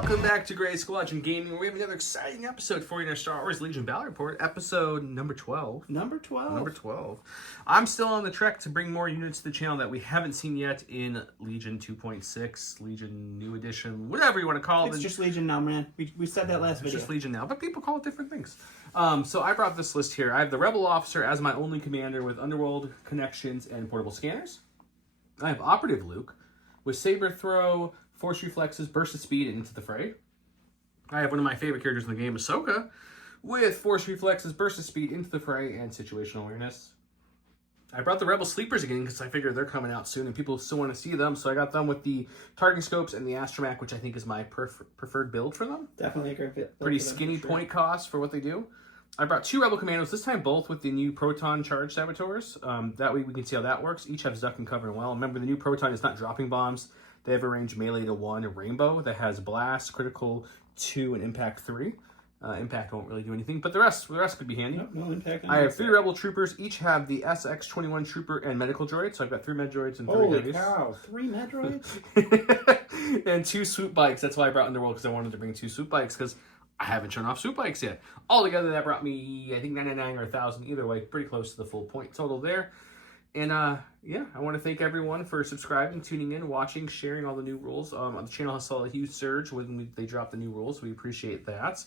Welcome back to Grey Squadron Gaming, where we have another exciting episode for you in our Star Wars Legion Battle Report, episode number 12. Number 12. I'm still on the trek to bring more units to the channel that we haven't seen yet in Legion 2.6, Legion New Edition, whatever you want to call it. It's just Legion now, man. We said that last video. It's just Legion now, but people call it different things. So I brought this list here. I have the Rebel Officer as my only commander with Underworld connections and portable scanners. I have Operative Luke with Saber Throw, Force Reflexes, Burst of Speed, and Into the Fray. I have one of my favorite characters in the game, Ahsoka, with Force Reflexes, Burst of Speed, Into the Fray, and Situational Awareness. I brought the Rebel Sleepers again because I figured they're coming out soon and people still want to see them. So I got them with the Targeting Scopes and the Astromech, which I think is my preferred build for them. Definitely a great build. Pretty skinny point cost for what they do. I brought two Rebel Commandos, this time both with the new Proton Charge Saboteurs. That way we can see how that works. Each has duck and cover well. Remember, the new Proton is not dropping bombs. They have a range melee to 1, a rainbow that has blast, critical 2, and impact 3. Impact won't really do anything, but the rest could be handy. Nope, no impact. I have 3 Rebel Troopers. Each have the SX-21 Trooper and Medical Droid. So I've got 3 Med Droids and 3 Holy Heavies. cow, 3 Med Droids? And 2 Swoop Bikes. That's why I brought Underworld, because I wanted to bring 2 Swoop Bikes, because I haven't shown off Swoop Bikes yet. Altogether, that brought me, I think, 999 or 1,000. Either way, pretty close to the full point total there. And yeah, I want to thank everyone for subscribing, tuning in, watching, sharing all the new rules. The channel has saw a huge surge when they dropped the new rules. We appreciate that.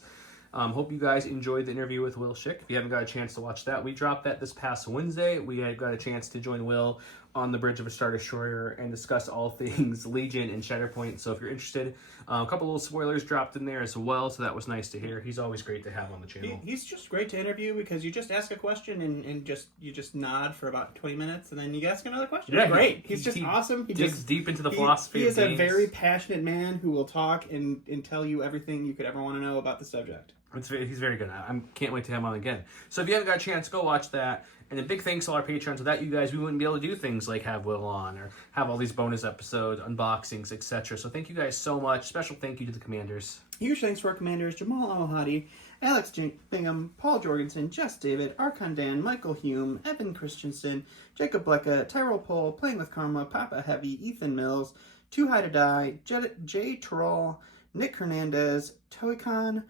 Hope you guys enjoyed the interview with Will Schick. If you haven't got a chance to watch that, we dropped that this past Wednesday. We had got a chance to join Will on the bridge of a Star Destroyer and discuss all things Legion and Shatterpoint. So if you're interested, a couple little spoilers dropped in there as well, so that was nice to hear. He's always great to have on the channel. He's just great to interview because you just ask a question and you just nod for about 20 minutes and then you ask another question. Yeah, great. He's just awesome. He digs deep into the philosophy He of is games. a very passionate man who will talk and tell you everything you could ever want to know about the subject. He's very good. I can't wait to have him on again. So if you haven't got a chance, go watch that. And a big thanks to all our patrons. Without you guys, we wouldn't be able to do things like have Will on or have all these bonus episodes, unboxings, etc. So thank you guys so much. Special thank you to the commanders. Huge thanks to our commanders, Jamal Al-Hadi, Alex Bingham, Paul Jorgensen, Jess David, Archon Dan, Michael Hume, Evan Christensen, Jacob Blecka, Tyrell Pohl, Playing with Karma, Papa Heavy, Ethan Mills, Too High to Die, Jay Terrell, Nick Hernandez, Toycon,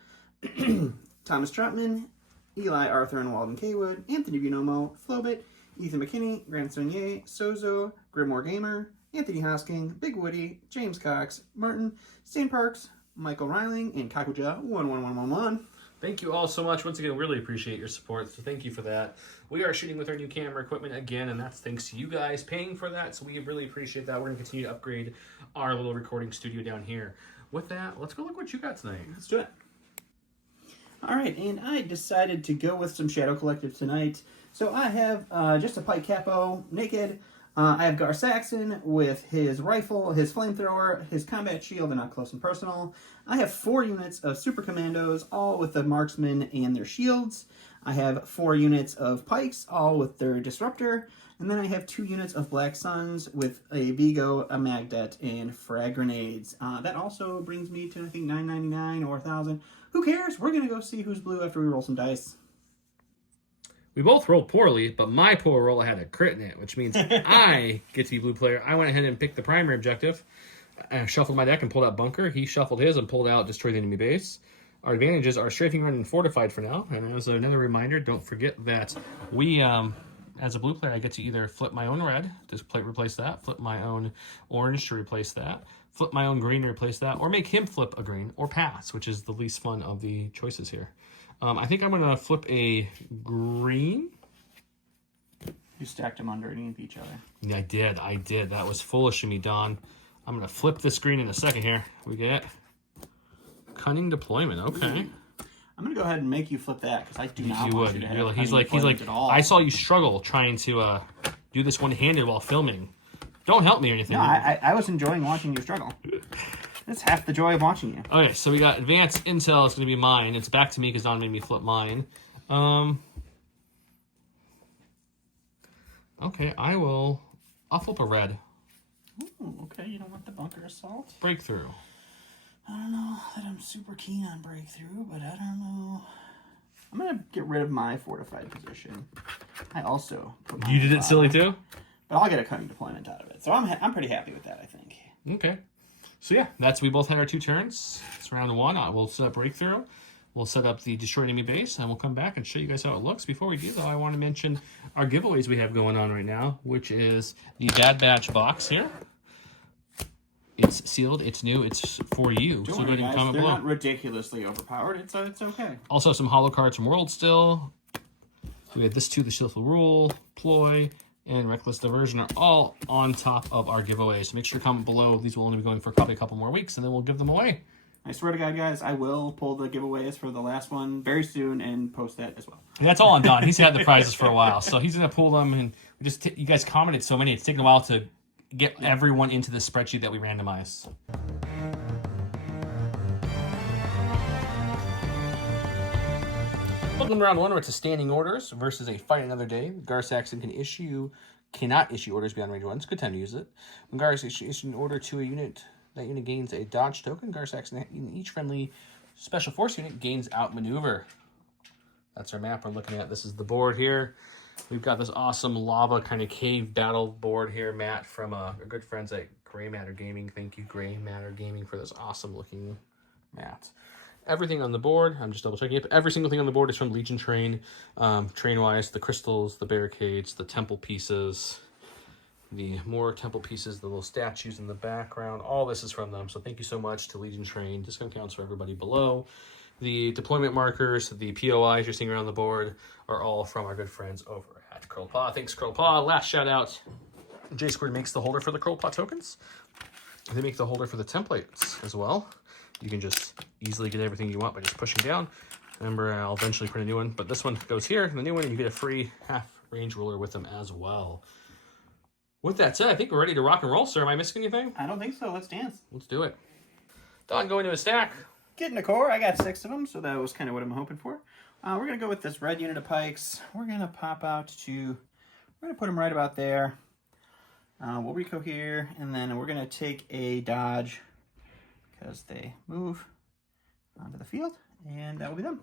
Thomas Trotman, Eli Arthur and Walden Kaywood, Anthony Bunomo, Flobit, Ethan McKinney, Grant Sonier, Sozo, Grimoire Gamer, Anthony Hosking, Big Woody, James Cox, Martin, Stan Parks, Michael Reiling, and Kakuja11111. Thank you all so much. Once again, really appreciate your support, so thank you for that. We are shooting with our new camera equipment again, and that's thanks to you guys paying for that, so we really appreciate that. We're going to continue to upgrade our little recording studio down here. With that, let's go look what you got tonight. Let's do it. All right, and I decided to go with some Shadow Collective tonight. So I have just a Pike Capo, naked. I have Gar Saxon with his rifle, his flamethrower, his combat shield, and up close and personal. I have 4 units of Super Commandos, all with the marksmen and their shields. I have 4 units of Pikes, all with their disruptor. And then I have 2 units of Black Suns with a Vigo, a Magdet, and frag grenades. That also brings me to, I think, $9.99 or $1,000. Who cares? We're going to go see who's blue after we roll some dice. We both rolled poorly, but my poor roll had a crit in it, which means I get to be blue player. I went ahead and picked the primary objective. I shuffled my deck and pulled out Bunker. He shuffled his and pulled out Destroy the Enemy Base. Our advantages are Strafing Run and Fortified for now. And as another reminder, don't forget that we, as a blue player, I get to either flip my own red to replace that, flip my own orange to replace that, flip my own green to replace that, or make him flip a green, or pass, which is the least fun of the choices here. I think I'm going to flip a green. You stacked them underneath each other. Yeah, I did. That was foolish of me, Don. I'm going to flip this green in a second here. We get Cunning Deployment. Okay. I'm going to go ahead and make you flip that, because I do not want you to have He's like, at all. I saw you struggle trying to do this one-handed while filming. Don't help me or anything. No, I was enjoying watching you struggle. That's half the joy of watching you. Okay, so we got Advanced Intel is going to be mine. It's back to me because Don made me flip mine. Okay, I'll flip a red. Ooh, okay, you don't want the Bunker Assault? Breakthrough. I don't know that I'm super keen on Breakthrough, but I don't know. I'm going to get rid of my Fortified position. I also put You did it silly too? But I'll get a Cunning Deployment out of it. So I'm pretty happy with that, I think. Okay. So yeah, we both had our 2 turns. It's round 1. We'll set up Breakthrough. We'll set up the Destroy Enemy Base, and we'll come back and show you guys how it looks. Before we do, though, I want to mention our giveaways we have going on right now, which is the Bad Batch box here. It's sealed, it's new, it's for you. Don't so go worry, ahead and guys, comment they're below. not ridiculously overpowered. It's okay. Also, some holo cards from World still. We have this too, the Shieldful Rule, Ploy, and Reckless Diversion are all on top of our giveaways. So make sure to comment below. These will only be going for probably a couple more weeks, and then we'll give them away. I swear to God, guys, I will pull the giveaways for the last one very soon and post that as well. And that's all on Don. He's had the prizes for a while, so he's going to pull them. And we just you guys commented so many. It's taken a while to get everyone into the spreadsheet that we randomize. Welcome to round 1, where it's a standing orders versus a fight another day. Gar Saxon cannot issue orders beyond range 1. It's a good time to use it. When Gar is issuing an order to a unit, that unit gains a dodge token. Gar Saxon in each friendly special force unit gains outmaneuver. That's our map we're looking at. This is the board here. We've got this awesome lava kind of cave battle board here, Matt, from our good friends at Gray Matter Gaming. Thank you, Gray Matter Gaming, for this awesome looking mat. Everything on the board, I'm just double checking it, but every single thing on the board is from Legion Train. Train-wise, the crystals, the barricades, the temple pieces, the more temple pieces, the little statues in the background, all this is from them. So thank you so much to Legion Train. Discount counts for everybody below. The deployment markers, the POIs you're seeing around the board are all from our good friends over at Curl Paw. Thanks, Curl Paw. Last shout out, J Squared makes the holder for the Curl Paw tokens. They make the holder for the templates as well. You can just easily get everything you want by just pushing down. Remember, I'll eventually print a new one, but this one goes here, the new one, and you get a free half-range ruler with them as well. With that said, I think we're ready to rock and roll, sir. Am I missing anything? I don't think so. Let's dance. Let's do it. Don, go into a stack. Getting a core. I got 6 of them, so that was kind of what I'm hoping for. We're going to go with this red unit of Pykes. We're going to pop out to... We're going to put them right about there. We'll Rico here, and then we're going to take a dodge because they move onto the field, and that will be them.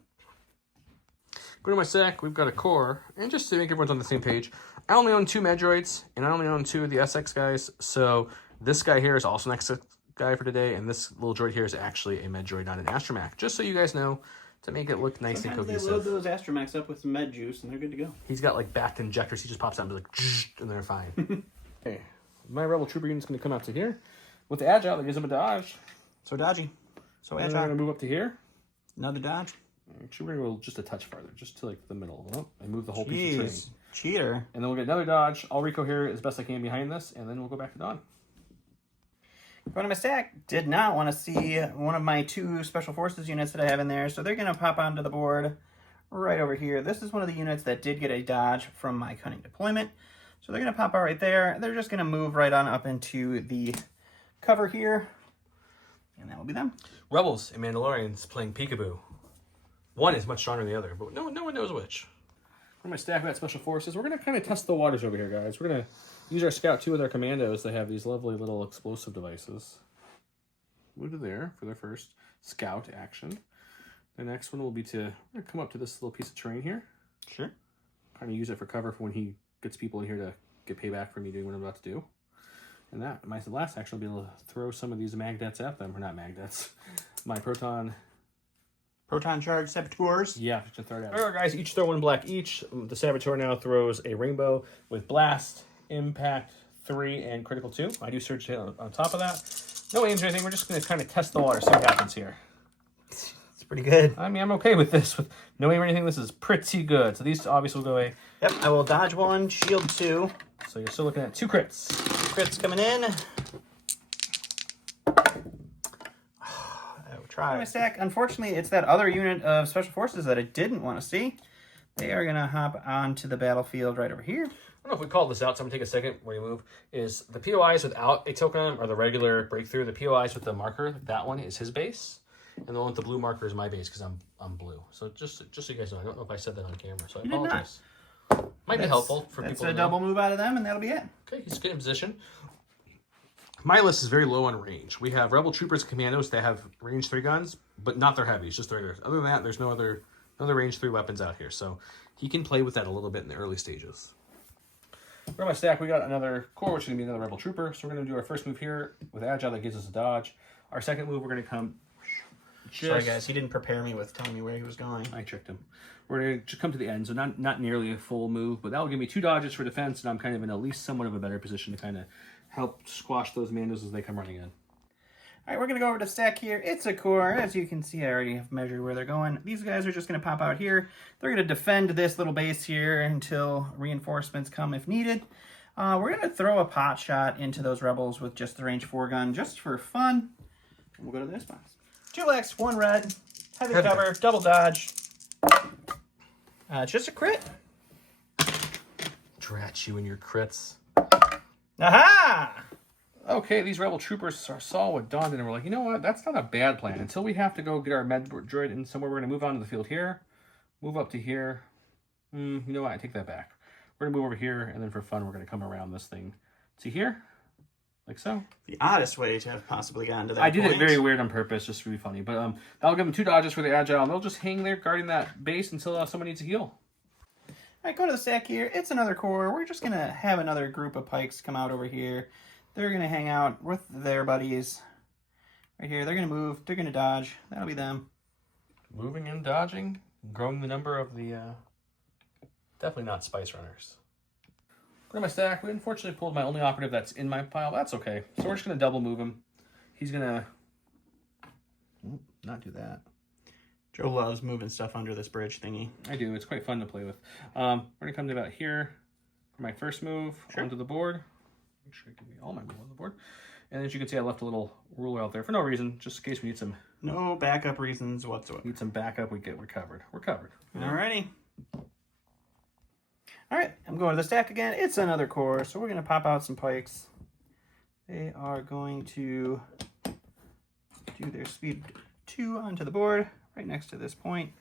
Go to my stack. We've got a core, and just to make everyone's on the same page, I only own 2 Medroids, and I only own 2 of the SX guys, so this guy here is also an SX guy for today, and this little droid here is actually a Medroid, not an Astromech, just so you guys know, to make it look nice and cohesive. They load those Astromechs up with some med juice, and they're good to go. He's got like back injectors. He just pops out and be like, and they're fine. Okay, my Rebel Trooper unit's going to come out to here. With the Agile, that gives him a dodge. So dodgy. So And Agile. then we're going to move up to here. Another dodge. Actually, we're going to go just a touch farther, just to like the middle. Oh, and move the whole piece of train. Cheater. And then we'll get another dodge. I'll Rico here as best I can behind this, and then we'll go back to Don. Going to my stack. Did not want to see one of my 2 Special Forces units that I have in there, so they're going to pop onto the board right over here. This is one of the units that did get a dodge from my Cunning Deployment. So they're going to pop out right there. They're just going to move right on up into the cover here, and that will be them. Rebels and Mandalorians playing peekaboo. One is much stronger than the other, but no one knows which. We're going to stack that Special Forces. We're going to kind of test the waters over here, guys. We're going to use our Scout 2 with our Commandos. They have these lovely little explosive devices. Move to there for their first Scout action. The next one will be to come up to this little piece of terrain here. Sure. Kind of use it for cover for when he gets people in here to get payback for me doing what I'm about to do. And that, my last action will be able to throw some of these Magdets at them. Or not Magdets. My Proton Charge Saboteurs. Yeah, just throw it out. All right, guys, each throw 1 black each. The Saboteur now throws a rainbow with Blast, Impact 3, and Critical 2. I do Surge on top of that. No aims or anything. We're just going to kind of test the water, see what happens here. It's pretty good. I mean, I'm okay with this. With no aim or anything, this is pretty good. So these obviously will go away. Yep, I will dodge 1, shield 2. So you're still looking at 2 crits. Crits coming in. Try. My stack. Unfortunately, it's that other unit of Special Forces that I didn't want to see. They are going to hop onto the battlefield right over here. I don't know if we called this out, so I'm going to take a second when you move. Is the POIs without a token or the regular breakthrough? The POIs with the marker, that one is his base. And the one with the blue marker is my base because I'm blue. So just so you guys know, I don't know if I said that on camera, so I apologize. Might be helpful for people to know. That's a double move out of them, and that'll be it. Okay, he's good in position. My list is very low on range. We have Rebel Troopers and Commandos that have range 3 guns, but not their heavies, just their... Other than that, there's no other range 3 weapons out here, so he can play with that a little bit in the early stages. For my stack, we got another core, which is going to be another Rebel Trooper, so we're going to do our first move here with Agile that gives us a dodge. Our second move, we're going to come... Sorry, guys. He didn't prepare me with telling me where he was going. I tricked him. We're going to just come to the end, so not nearly a full move, but that'll give me 2 dodges for defense, and I'm kind of in at least somewhat of a better position to kind of help squash those Mandos as they come running in. All right, we're going to go over to stack here. It's a core. As you can see, I already have measured where they're going. These guys are just going to pop out here. They're going to defend this little base here until reinforcements come if needed. We're going to throw a pot shot into those rebels with just the range 4 gun, just for fun. And we'll go to their spots. 2 blacks, 1 red, heavy cover, double dodge. It's just a crit. Drat you and your crits. Aha! Okay, these rebel troopers saw what dawned, and we're like, you know what? That's not a bad plan. Until we have to go get our med droid in somewhere, we're going to move onto the field here, move up to here. You know what? I take that back. We're going to move over here, and then for fun, we're going to come around this thing to here, like so. The oddest way to have possibly gotten to that I did it very weird on purpose, just to be funny. But that'll give them 2 dodges for the agile, and they'll just hang there guarding that base until someone needs a heal. All right, go to the stack here. It's another core. We're just going to have another group of Pykes come out over here. They're going to hang out with their buddies right here. They're going to move. They're going to dodge. That'll be them. Moving and dodging, growing the number of the... definitely not Spice Runners. Go to my stack. We unfortunately pulled my only operative that's in my pile. That's okay. So we're just going to double move him. He's going to... not do that. Joe loves moving stuff under this bridge thingy. I do. It's quite fun to play with. We're going to come to about here for my first move onto the board. Make sure I give me all my move on the board. And as you can see, I left a little ruler out there for no reason, just in case we need some... No backup reasons whatsoever. Need some backup, we're covered. We're covered. Alrighty. Alright, I'm going to the stack again. It's another core, so we're going to pop out some Pykes. They are going to do their speed 2 onto the board, right next to this point.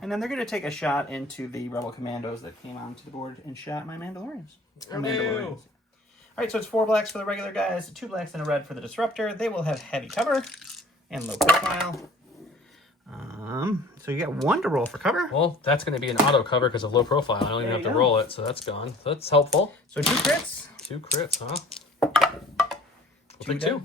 And then they're going to take a shot into the Rebel Commandos that came onto the board and shot my Mandalorians. Mandalorians. Alright, so it's 4 blacks for the regular guys, 2 blacks and a red for the Disruptor. They will have heavy cover and low profile. So you got 1 to roll for cover. Well, that's going to be an auto cover because of low profile. I don't even have to roll it, so that's gone. That's helpful. So 2 crits. 2 crits, huh? We'll take 2.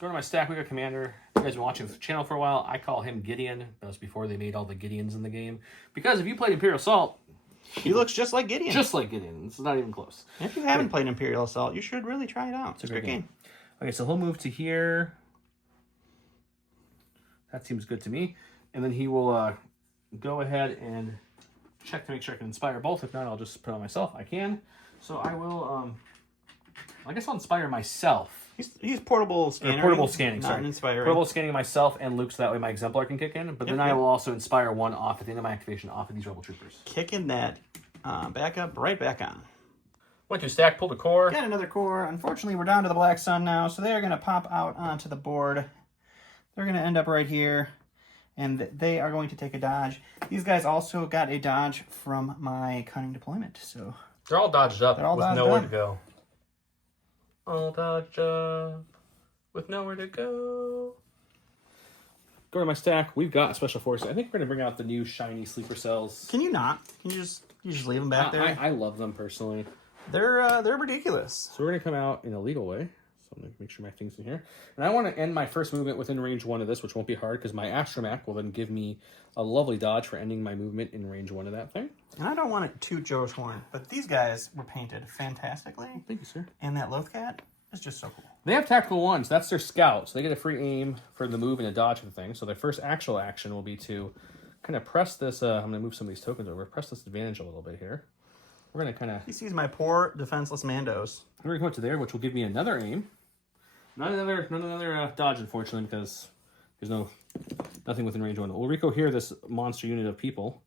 Go to my stack. We got Commander. You guys have been watching this channel for a while. I call him Gideon. That was before they made all the Gideons in the game. Because if you played Imperial Assault, he looks just like Gideon. Just like Gideon. It's not even close. If you haven't played Imperial Assault, you should really try it out. It's a great game. Okay, so he'll move to here. That seems good to me. And then he will go ahead and check to make sure I can inspire both. If not, I'll just put it on myself. I can. So I will, I guess I'll inspire myself. He's portable scanning. Portable scanning, not sorry. Inspiring. Portable scanning myself and Luke, so that way my exemplar can kick in. But then I will also inspire 1 off at the end of my activation off of these rebel troopers. Kicking that back up, right back on. Went to stack, pulled a core. Got another core. Unfortunately, we're down to the Black Sun now, so they're going to pop out onto the board. They're going to end up right here, and they are going to take a dodge. These guys also got a dodge from my cunning deployment, so... They're all dodged up all with dodged nowhere up. to go. All dodged up with nowhere to go. Go to my stack. We've got Special Forces. I think we're going to bring out the new shiny sleeper cells. Can you not? Can you just leave them back there? I love them personally. They're ridiculous. So we're going to come out in a legal way. So I'm going to make sure my thing's in here. And I want to end my first movement within range 1 of this, which won't be hard because my Astromech will then give me a lovely dodge for ending my movement in range 1 of that thing. And I don't want to toot Joe's horn, but these guys were painted fantastically. Thank you, sir. And that Lothcat is just so cool. They have tactical 1s. That's their scout. So they get a free aim for the move and a dodge for the thing. So their first actual action will be to kind of press this. I'm going to move some of these tokens over. Press this advantage a little bit here. We're going to kind of... He sees my poor defenseless Mandos. We're going to come up to there, which will give me another aim. Not another dodge, unfortunately, because there's nothing within range 1. We'll Rico here this monster unit of people,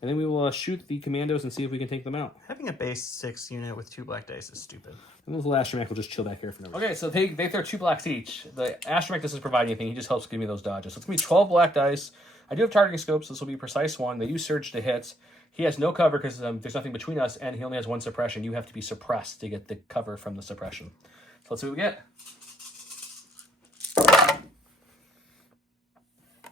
and then we will shoot the commandos and see if we can take them out. Having a base 6 unit with 2 black dice is stupid. And the last Astromech will just chill back here for no reason. Okay, so they throw 2 blacks each. The Astromech doesn't provide anything. He just helps give me those dodges. So it's going to be 12 black dice. I do have targeting scopes, so this will be precise 1. They use surge to hits. He has no cover because there's nothing between us, and he only has 1 suppression. You have to be suppressed to get the cover from the suppression. So let's see what we get.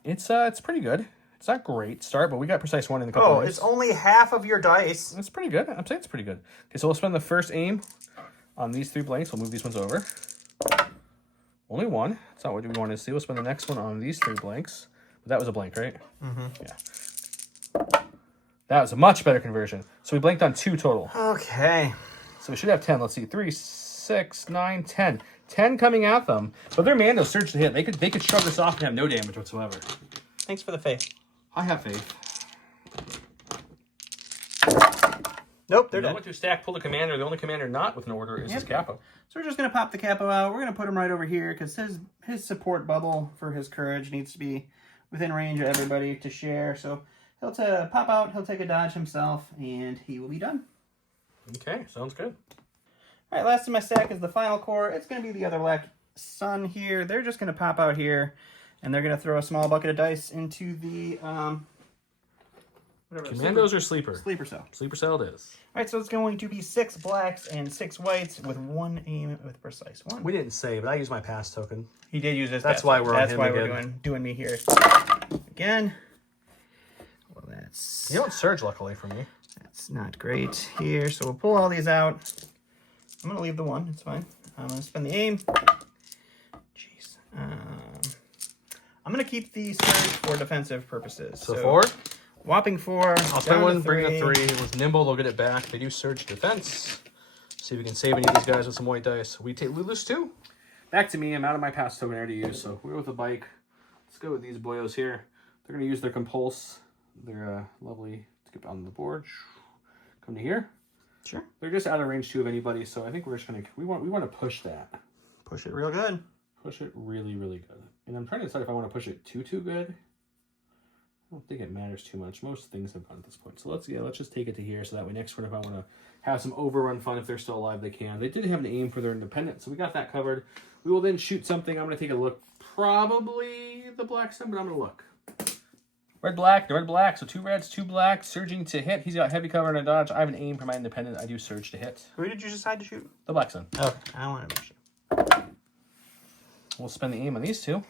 It's pretty good. It's not great start, but we got precise 1 in a couple of ways. It's only half of your dice. It's pretty good. I'm saying it's pretty good. Okay, so we'll spend the first aim on these 3 blanks. We'll move these ones over. Only one. That's not what we wanted to see. We'll spend the next one on these 3 blanks. But that was a blank, right? Mm-hmm. Yeah. That was a much better conversion. So we blanked on 2 total. Okay. So we should have 10. Let's see. 3, 6, 9, 10. 10 coming at them. But their Mandos surge to hit. They could shrug this off and have no damage whatsoever. Thanks for the faith. I have faith. Nope, they're The dead. only 2 stack pull the commander. The only commander not with an order is his capo. So we're just going to pop the capo out. We're going to put him right over here because his support bubble for his courage needs to be within range of everybody to share. So he'll pop out, he'll take a dodge himself, and he will be done. Okay, sounds good. All right, last in my stack is the final core. It's going to be the other Black Sun here. They're just going to pop out here, and they're going to throw a small bucket of dice into the... Mandos or sleeper? Sleeper cell. Sleeper cell it is. All right, so it's going to be 6 blacks and 6 whites with 1 aim with precise 1. We didn't say, but I used my pass token. He did use his. That's why we're on That's him why again. we're doing me here again. Well, that's You don't surge, luckily, for me. that's not great here. So we'll pull all these out. I'm gonna leave the 1. It's fine. I'm gonna spend the aim. Jeez. I'm gonna keep the surge for defensive purposes. So 4? Whopping 4. I'll spend 1, bring the 3. With Nimble, they'll get it back. They do surge defense. See if we can save any of these guys with some white dice. We lose 2. Back to me. I'm out of my pass token I already used, so we're with a bike. Let's go with these boyos here. They're going to use their compulse. They're lovely to get on the board. Come to here. Sure. They're just out of range 2 of anybody, so I think we're just going to... We want to push that. Push it real good. Push it really, really good. And I'm trying to decide if I want to push it too good. I don't think it matters too much. Most things have gone at this point. So let's just take it to here so that way next turn if I want to have some overrun fun, if they're still alive, they can. They did have an aim for their independent, so we got that covered. We will then shoot something. I'm going to take a look. Probably the black sun, but I'm going to look. Red, black, the red, black. So 2 reds, 2 blacks. Surging to hit. He's got heavy cover and a dodge. I have an aim for my independent. I do surge to hit. Who did you decide to shoot? The black sun. Okay. I want to shoot. We'll spend the aim on these 2.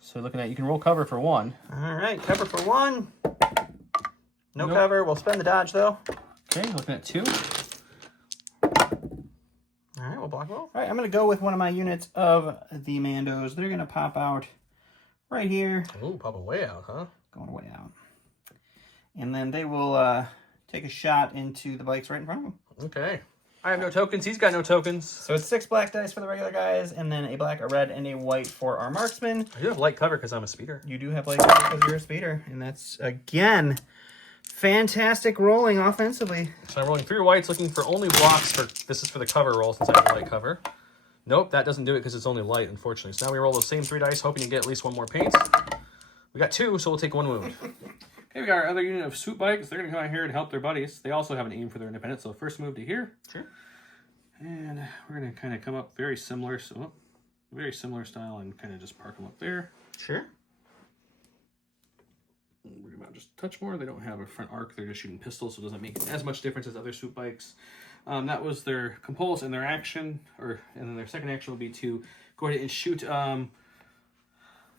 So looking at, you can roll cover for 1. All right, cover for 1. No Nope. cover. We'll spend the dodge, though. Okay, looking at 2. All right, we'll block roll. All right, I'm going to go with one of my units of the Mandos. They're going to pop out right here. Ooh, popping way out, huh? Going way out. And then they will take a shot into the bikes right in front of them. Okay. I have no tokens. He's got no tokens. So it's 6 black dice for the regular guys, and then a black, a red, and a white for our marksman. I do have light cover because I'm a speeder. You do have light cover because you're a speeder. And that's, again, fantastic rolling offensively. So I'm rolling 3 whites, looking for only blocks. This is for the cover roll since I have light cover. Nope, that doesn't do it because it's only light, unfortunately. So now we roll those same 3 dice, hoping to get at least 1 more paint. We got 2, so we'll take 1 wound. Okay, we got our other unit of swoop bikes. They're going to come out here and help their buddies. They also have an aim for their independent, so first move to here. Sure. And we're going to kind of come up very similar, very similar style, and kind of just park them up there. Sure. We're going to just touch more. They don't have a front arc. They're just shooting pistols, so it doesn't make as much difference as other swoop bikes. That was their compulse and their action, and then their second action will be to go ahead and shoot.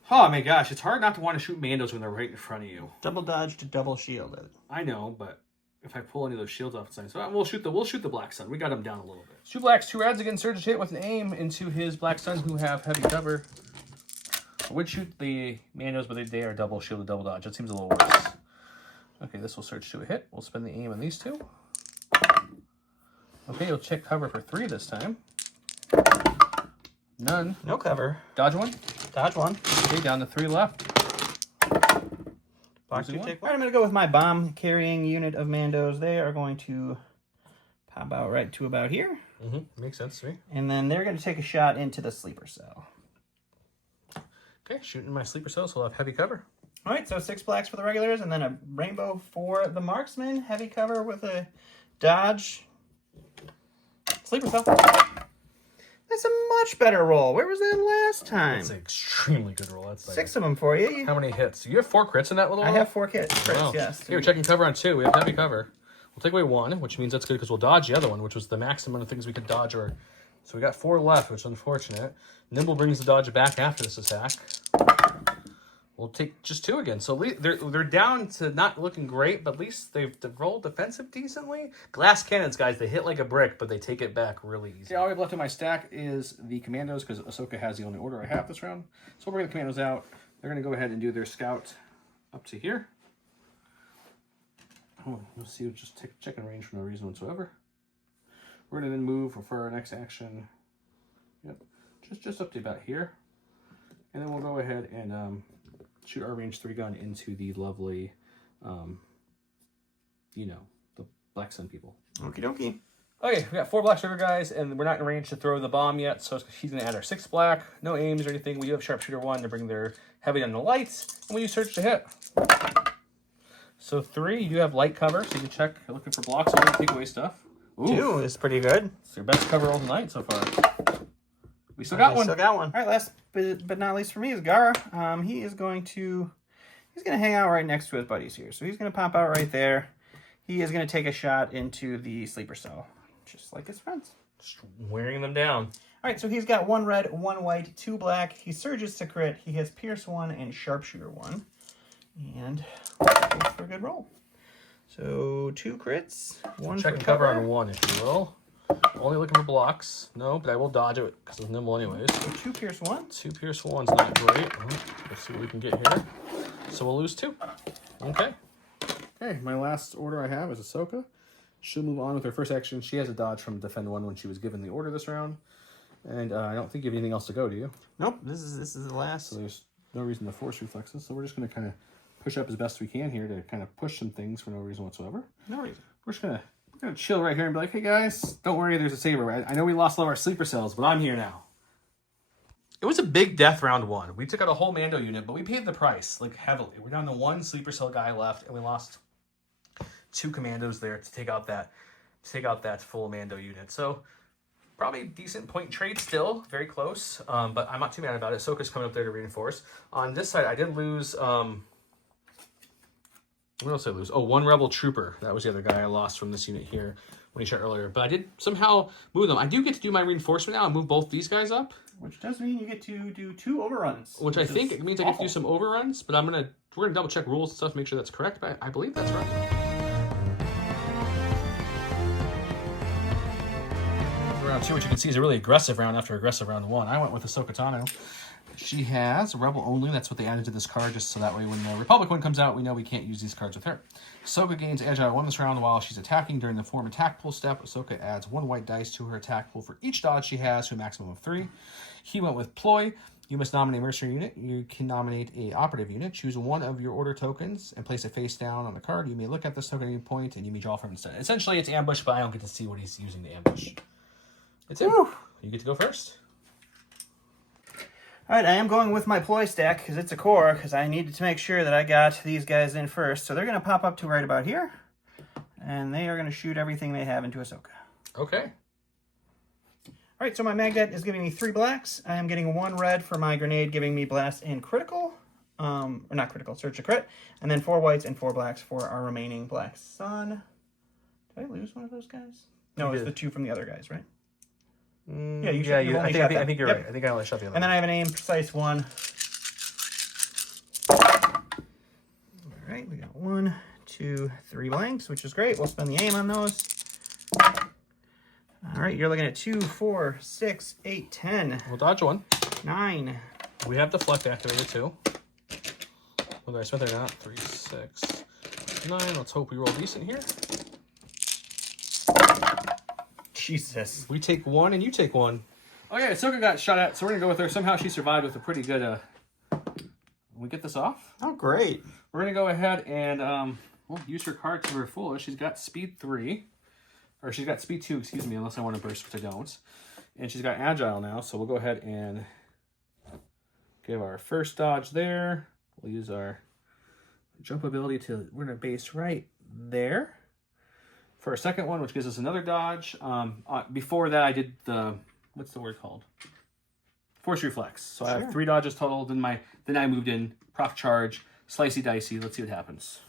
Oh my gosh, it's hard not to want to shoot Mandos when they're right in front of you. Double dodge to double shield it. I know, but if I pull any of those shields off the side, so we'll shoot the black sun. We got him down a little bit. 2 blacks, 2 reds again. Surge hit with an aim into his black sun who have heavy cover. I would shoot the Mandos, but they are double shielded, double dodge. That seems a little worse. Okay, this will surge to a hit. We'll spend the aim on these 2. Okay, you'll check cover for 3 this time. None. No cover. Dodge 1. Dodge 1. Okay, down to 3 left. Block 2, take 1. All right, I'm going to go with my bomb carrying unit of Mandos. They are going to pop out right to about here. Mm-hmm. Makes sense to me. And then they're going to take a shot into the sleeper cell. Okay, shooting my sleeper cell, so we'll have heavy cover. All right, so 6 blacks for the regulars, and then a rainbow for the marksman. Heavy cover with a dodge. Sleeper cell. That's a much better roll. Where was that last time? That's an extremely good roll. That's like 6 of them for you. How many hits? You have 4 crits in that little roll? I have 4 crits, Wow. yes. Here, we're checking cover on 2. We have heavy cover. We'll take away 1, which means that's good because we'll dodge the other one, which was the maximum of things we could dodge. So we got 4 left, which is unfortunate. Nimble brings the dodge back after this attack. We'll take just 2 again. So they're down to not looking great, but at least they've rolled defensive decently. Glass cannons, guys, they hit like a brick, but they take it back really easy. All we have left in my stack is the Commandos, because Ahsoka has the only order I have this round. So we'll bring the Commandos out. They're going to go ahead and do their scout up to here. Oh, let's see, just checking range for no reason whatsoever. We're going to then move for our next action. Yep, just up to about here. And then we'll go ahead and shoot our range 3 gun into the lovely, the Black Sun people. Okie dokie. Okay, we got 4 Black Sugar guys, and we're not in range to throw the bomb yet, so he's going to add our 6 black. No aims or anything. We do have Sharpshooter 1 to bring their heavy down the lights, and we use Surge to hit. So 3, you do have light cover, so you can check. You're looking for blocks or take away stuff. Ooh. 2 is pretty good. It's your best cover roll tonight so far. We still got one. Still got one. All right, last but not least for me is Gar. He's going to hang out right next to his buddies here. So he's going to pop out right there. He is going to take a shot into the sleeper cell, just like his friends. Just wearing them down. All right, so he's got 1 red, 1 white, 2 black. He surges to crit. He has Pierce 1 and Sharpshooter 1. And goes for a good roll. So 2 crits, 1 check and cover on 1, if you will. Only looking for blocks. No, but I will dodge it because it's nimble anyways. So 2 Pierce 1. 2 Pierce 1's not great. Let's see what we can get here. So we'll lose 2. Okay. Okay, my last order I have is Ahsoka. She'll move on with her first action. She has a dodge from Defend 1 when she was given the order this round. And I don't think you have anything else to go, do you? Nope, this is the last. So there's no reason to force reflexes. So we're just going to kind of push up as best we can here to kind of push some things for no reason whatsoever. No reason. We're gonna chill right here and be like, hey guys, don't worry, there's a saber. I know we lost all of our sleeper cells, but I'm here now. It was a big death round 1. We took out a whole Mando unit, but we paid the price, like, heavily. We're down to 1 sleeper cell guy left, and we lost 2 commandos there to take out that full Mando unit. So probably decent point trade still, very close. But I'm not too mad about it. Ahsoka's coming up there to reinforce. On this side, I did lose. What else did I lose? Oh, 1 rebel trooper. That was the other guy I lost from this unit here when he shot earlier. But I did somehow move them. I do get to do my reinforcement now and move both these guys up. Which does mean you get to do 2 overruns. Which I think it means I get to do some overruns. But we're gonna double check rules and stuff, make sure that's correct. But I believe that's right. Round 2, which you can see is a really aggressive round after aggressive round 1. I went with Ahsoka Tano. She has Rebel only. That's what they added to this card, just so that way when the Republic one comes out, we know we can't use these cards with her. Ahsoka gains Agile 1 this round while she's attacking during the form attack pool step. Ahsoka adds 1 white dice to her attack pool for each dodge she has to a maximum of 3. He went with Ploy. You must nominate a mercenary unit. You can nominate a operative unit. Choose 1 of your order tokens and place it face down on the card. You may look at this token at any point, and you may draw from it instead. Essentially, it's ambush, but I don't get to see what he's using to ambush. It's him. You get to go first. All right, I am going with my ploy stack because it's a core, because I needed to make sure that I got these guys in first. So they're going to pop up to right about here, and they are going to shoot everything they have into Ahsoka. Okay. All right, so my Magnet is giving me 3 blacks. I am getting 1 red for my grenade, giving me blast and critical. Or not critical, search to crit. And then 4 whites and 4 blacks for our remaining Black Sun. Did I lose one of those guys? No, it's the 2 from the other guys, right? Yeah, you should. I think you're right. I think I only shot the other one. And then I have an aim precise 1. All right, we got 1, 2, 3 blanks, which is great. We'll spend the aim on those. All right, you're looking at 2, 4, 6, 8, 10. We'll dodge 1. 9. We have deflect activated too. Whether I spent it or not. 3, 6, 9. Let's hope we roll decent here. Jesus. We take 1 and you take 1. Oh yeah, Ahsoka got shot at, so we're gonna go with her. Somehow she survived with a pretty good. We get this off. Oh, great. We're gonna go ahead and we'll use her card to her full. She's got speed 3, or she's got speed 2. Excuse me, unless I want to burst, which I don't. And she's got agile now, so we'll go ahead and give our first dodge there. We'll use our jump ability to. We're gonna base right there. For a second one, which gives us another dodge. Before that, I did the, what's the word called? Force reflex. So I have 3 dodges total. Then I moved in proc charge, slicey dicey. Let's see what happens.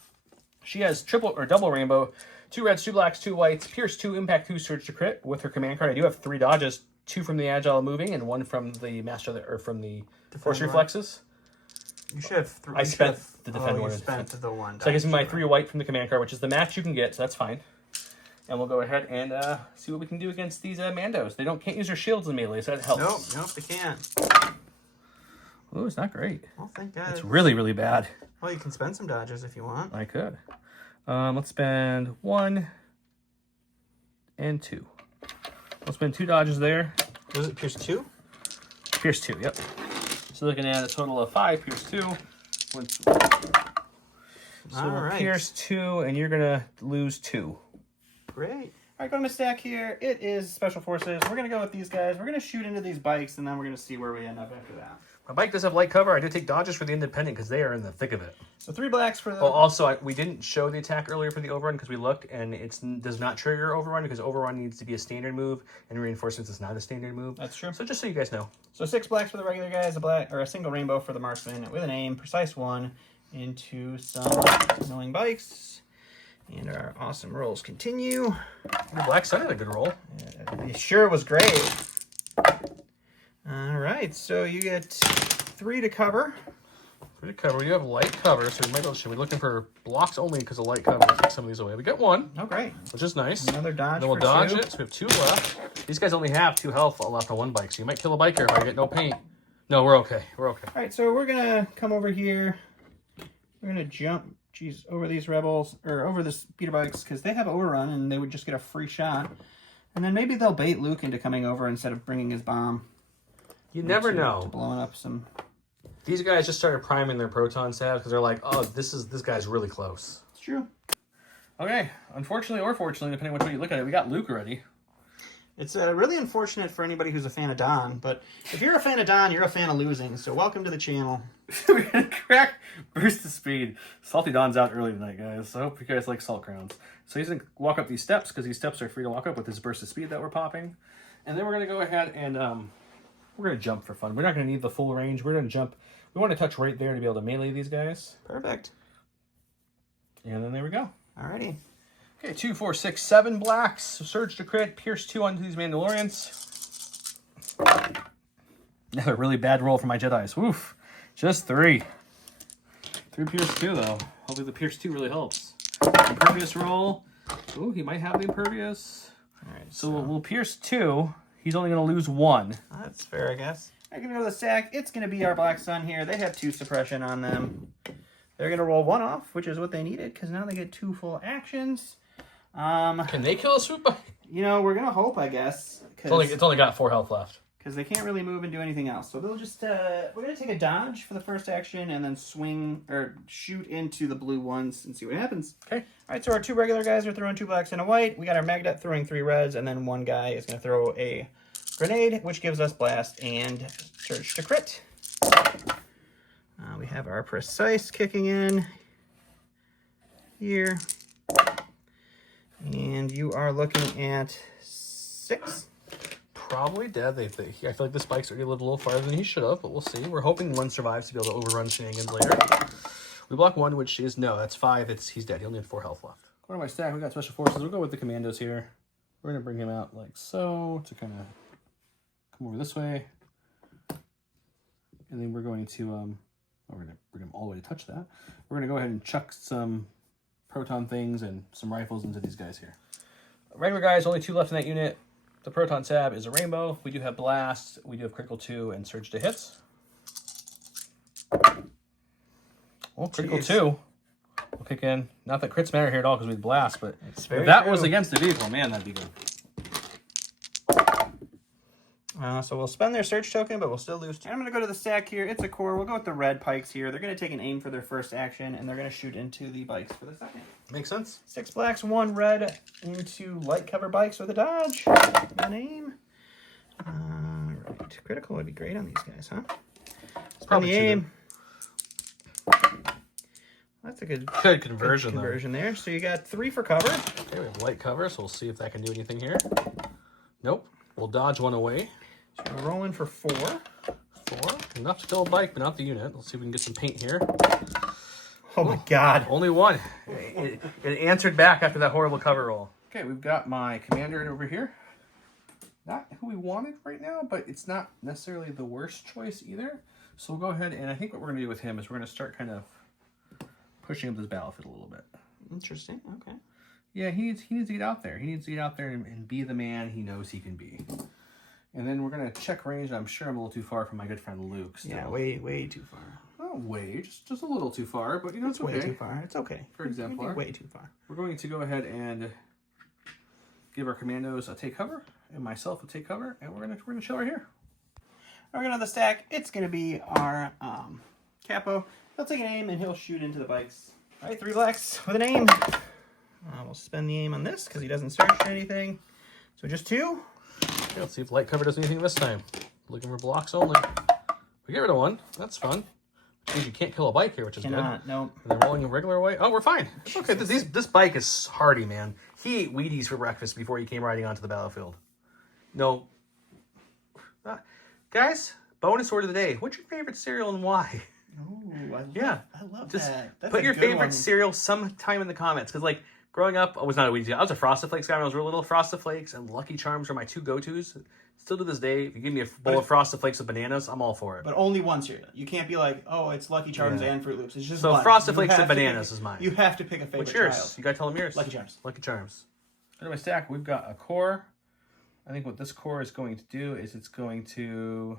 She has triple or double rainbow, 2 reds, 2 blacks, 2 whites, pierce 2, impact 2, surge to crit with her command card. I do have 3 dodges, 2 from the agile moving and 1 from the master or from the force reflexes. You should have I spent the defend one. You spent the one. So I guess my 3 white from the command card, which is the max you can get, so that's fine. And we'll go ahead and see what we can do against these Mandos. They can't use their shields in melee, so that helps. Nope, they can't. Ooh, it's not great. Well, thank God. It's really, really bad. Well, you can spend some dodges if you want. I could. Let's spend 1 and 2. We'll spend 2 dodges there. Was it Pierce 2? Pierce 2, yep. So looking at a total of 5, Pierce 2. So we'll Pierce 2, and you're going to lose 2. Great. All right, go to my stack here. It is Special Forces. We're going to go with these guys. We're going to shoot into these bikes, and then we're going to see where we end up after that. My bike does have light cover. I did take dodges for the independent because they are in the thick of it. So 3 blacks for the... Oh, also, we didn't show the attack earlier for the overrun because we looked, and it does not trigger overrun because overrun needs to be a standard move, and reinforcements is not a standard move. That's true. So just so you guys know. So 6 blacks for the regular guys, a black or a single rainbow for the marksman with an aim, precise 1 into some signaling bikes. And our awesome rolls continue. The Black Sun had a good roll. It sure was great. All right, so you get 3 to cover. 3 to cover. You have light cover, so we might should be looking for blocks only because of light cover. Let's take some of these away. We got 1. Oh, great. Which is nice. Another dodge. Then we'll dodge it. So we have 2 left. These guys only have 2 health left on 1 bike, so you might kill a bike here if I get no paint. No, we're okay. We're okay. All right, so we're gonna come over here. We're gonna jump, over these rebels or over the speeder bikes because they have overrun and they would just get a free shot. And then maybe they'll bait Luke into coming over instead of bringing his bomb. You never know. To blowing up some. These guys just started priming their proton stabs because they're like, oh, this guy's really close. It's true. Okay, unfortunately or fortunately, depending on which way you look at it, we got Luke already. It's really unfortunate for anybody who's a fan of Don, but if you're a fan of Don, you're a fan of losing, so welcome to the channel. We're going to crack Burst of Speed. Salty Don's out early tonight, guys, so I hope you guys like Salt Crowns. So he's going to walk up these steps, because these steps are free to walk up with this Burst of Speed that we're popping. And then we're going to go ahead and we're going to jump for fun. We're not going to need the full range. We're going to jump. We want to touch right there to be able to melee these guys. Perfect. And then there we go. Alrighty. Okay, 2, 4, 6, 7 blacks. Surge to crit, Pierce 2 onto these Mandalorians. Another really bad roll for my Jedis. Woof. Just 3. 3 Pierce 2, though. Hopefully the Pierce 2 really helps. Impervious roll. Ooh, he might have the Impervious. Alright, so we'll Pierce 2. He's only going to lose 1. That's fair, I guess. I'm going to go to the stack. It's going to be our Black Sun here. They have 2 suppression on them. They're going to roll 1 off, which is what they needed, because now they get 2 full actions. Can they kill a swoop bike? You know, we're gonna hope, I guess. It's only got 4 health left. Because they can't really move and do anything else. So they'll just we're gonna take a dodge for the first action and then swing or shoot into the blue ones and see what happens. Okay. All right. So our 2 regular guys are throwing 2 blacks and a white. We got our Magnet throwing 3 reds, and then 1 guy is gonna throw a grenade, which gives us blast and surge to crit. We have our precise kicking in here. And you are looking at 6. Probably dead. I feel like this bike's already lived a little farther than he should have, but we'll see. We're hoping 1 survives to be able to overrun shenanigans later. We block 1, which is no, that's 5. He's dead. He only had 4 health left. Go to my stack. We got Special Forces. We'll go with the Commandos here. We're gonna bring him out like so to kind of come over this way, and then we're going to we're gonna bring him all the way to touch that. We're gonna go ahead and chuck some proton things and some rifles into these guys here. Regular guys, only 2 left in that unit. The proton sab is a rainbow. We do have blast. We do have critical 2 and surge to hits. Well, critical 2 will kick in. Not that crits matter here at all because we blast, but if that was against the vehicle, man, that'd be good. So we'll spend their search token, but we'll still lose 2. I'm going to go to the stack here. It's a core. We'll go with the red Pykes here. They're going to take an aim for their first action, and they're going to shoot into the bikes for the second. Makes sense. 6 blacks, 1 red into light cover bikes with a dodge. An aim. Right. Critical would be great on these guys, huh? Spend the aim. That's a good conversion there. So you got 3 for cover. Okay, we have light cover, so we'll see if that can do anything here. Nope. We'll dodge 1 away. So we're rolling for 4. 4. Enough to kill a bike, but not the unit. Let's see if we can get some paint here. Oh my god. Only 1. It answered back after that horrible cover roll. Okay, we've got my commander over here. Not who we wanted right now, but it's not necessarily the worst choice either. So we'll go ahead, and I think what we're going to do with him is we're going to start kind of pushing up this battlefield a little bit. Interesting. Okay. Yeah, he needs to get out there. He needs to get out there and be the man he knows he can be. And then we're going to check range, and I'm sure I'm a little too far from my good friend Luke still. Yeah, way too far. Oh, way. Just a little too far, but you know, it's okay. Way too far. It's okay. For example, way too far. We're going to go ahead and give our commandos a take cover, and myself a take cover, and we're gonna chill right here. We're going to the stack. It's going to be our capo. He'll take an aim, and he'll shoot into the bikes. All right, 3 blacks with an aim. We'll spend the aim on this because he doesn't search or anything. So just 2. Okay, let's see if light cover does anything this time. Looking for blocks only. We get rid of 1. That's fun. Which means you can't kill a bike here, which is good. Nope. And they're rolling a regular way. Oh, we're fine. It's okay. This bike is hardy, man. He ate Wheaties for breakfast before he came riding onto the battlefield. No. Guys, bonus word of the day. What's your favorite cereal and why? Ooh, I love Just that. That's put a your good favorite one. cereal sometime in the comments. Because, like, growing up, I was not a Wheaties guy. I was a Frosted Flakes guy when I was real little. Frosted Flakes and Lucky Charms are my 2 go-tos. Still to this day, if you give me a bowl of Frosted Flakes with bananas, I'm all for it. But only one cereal. You can't be like, oh, it's Lucky Charms and Fruit Loops. It's just So one. Frosted You Flakes have and to bananas pick- is mine. You have to pick a favorite What's yours? child. You gotta tell them yours. Lucky Charms. Lucky Charms. Under my stack, we've got a core. I think what this core is going to do is it's going to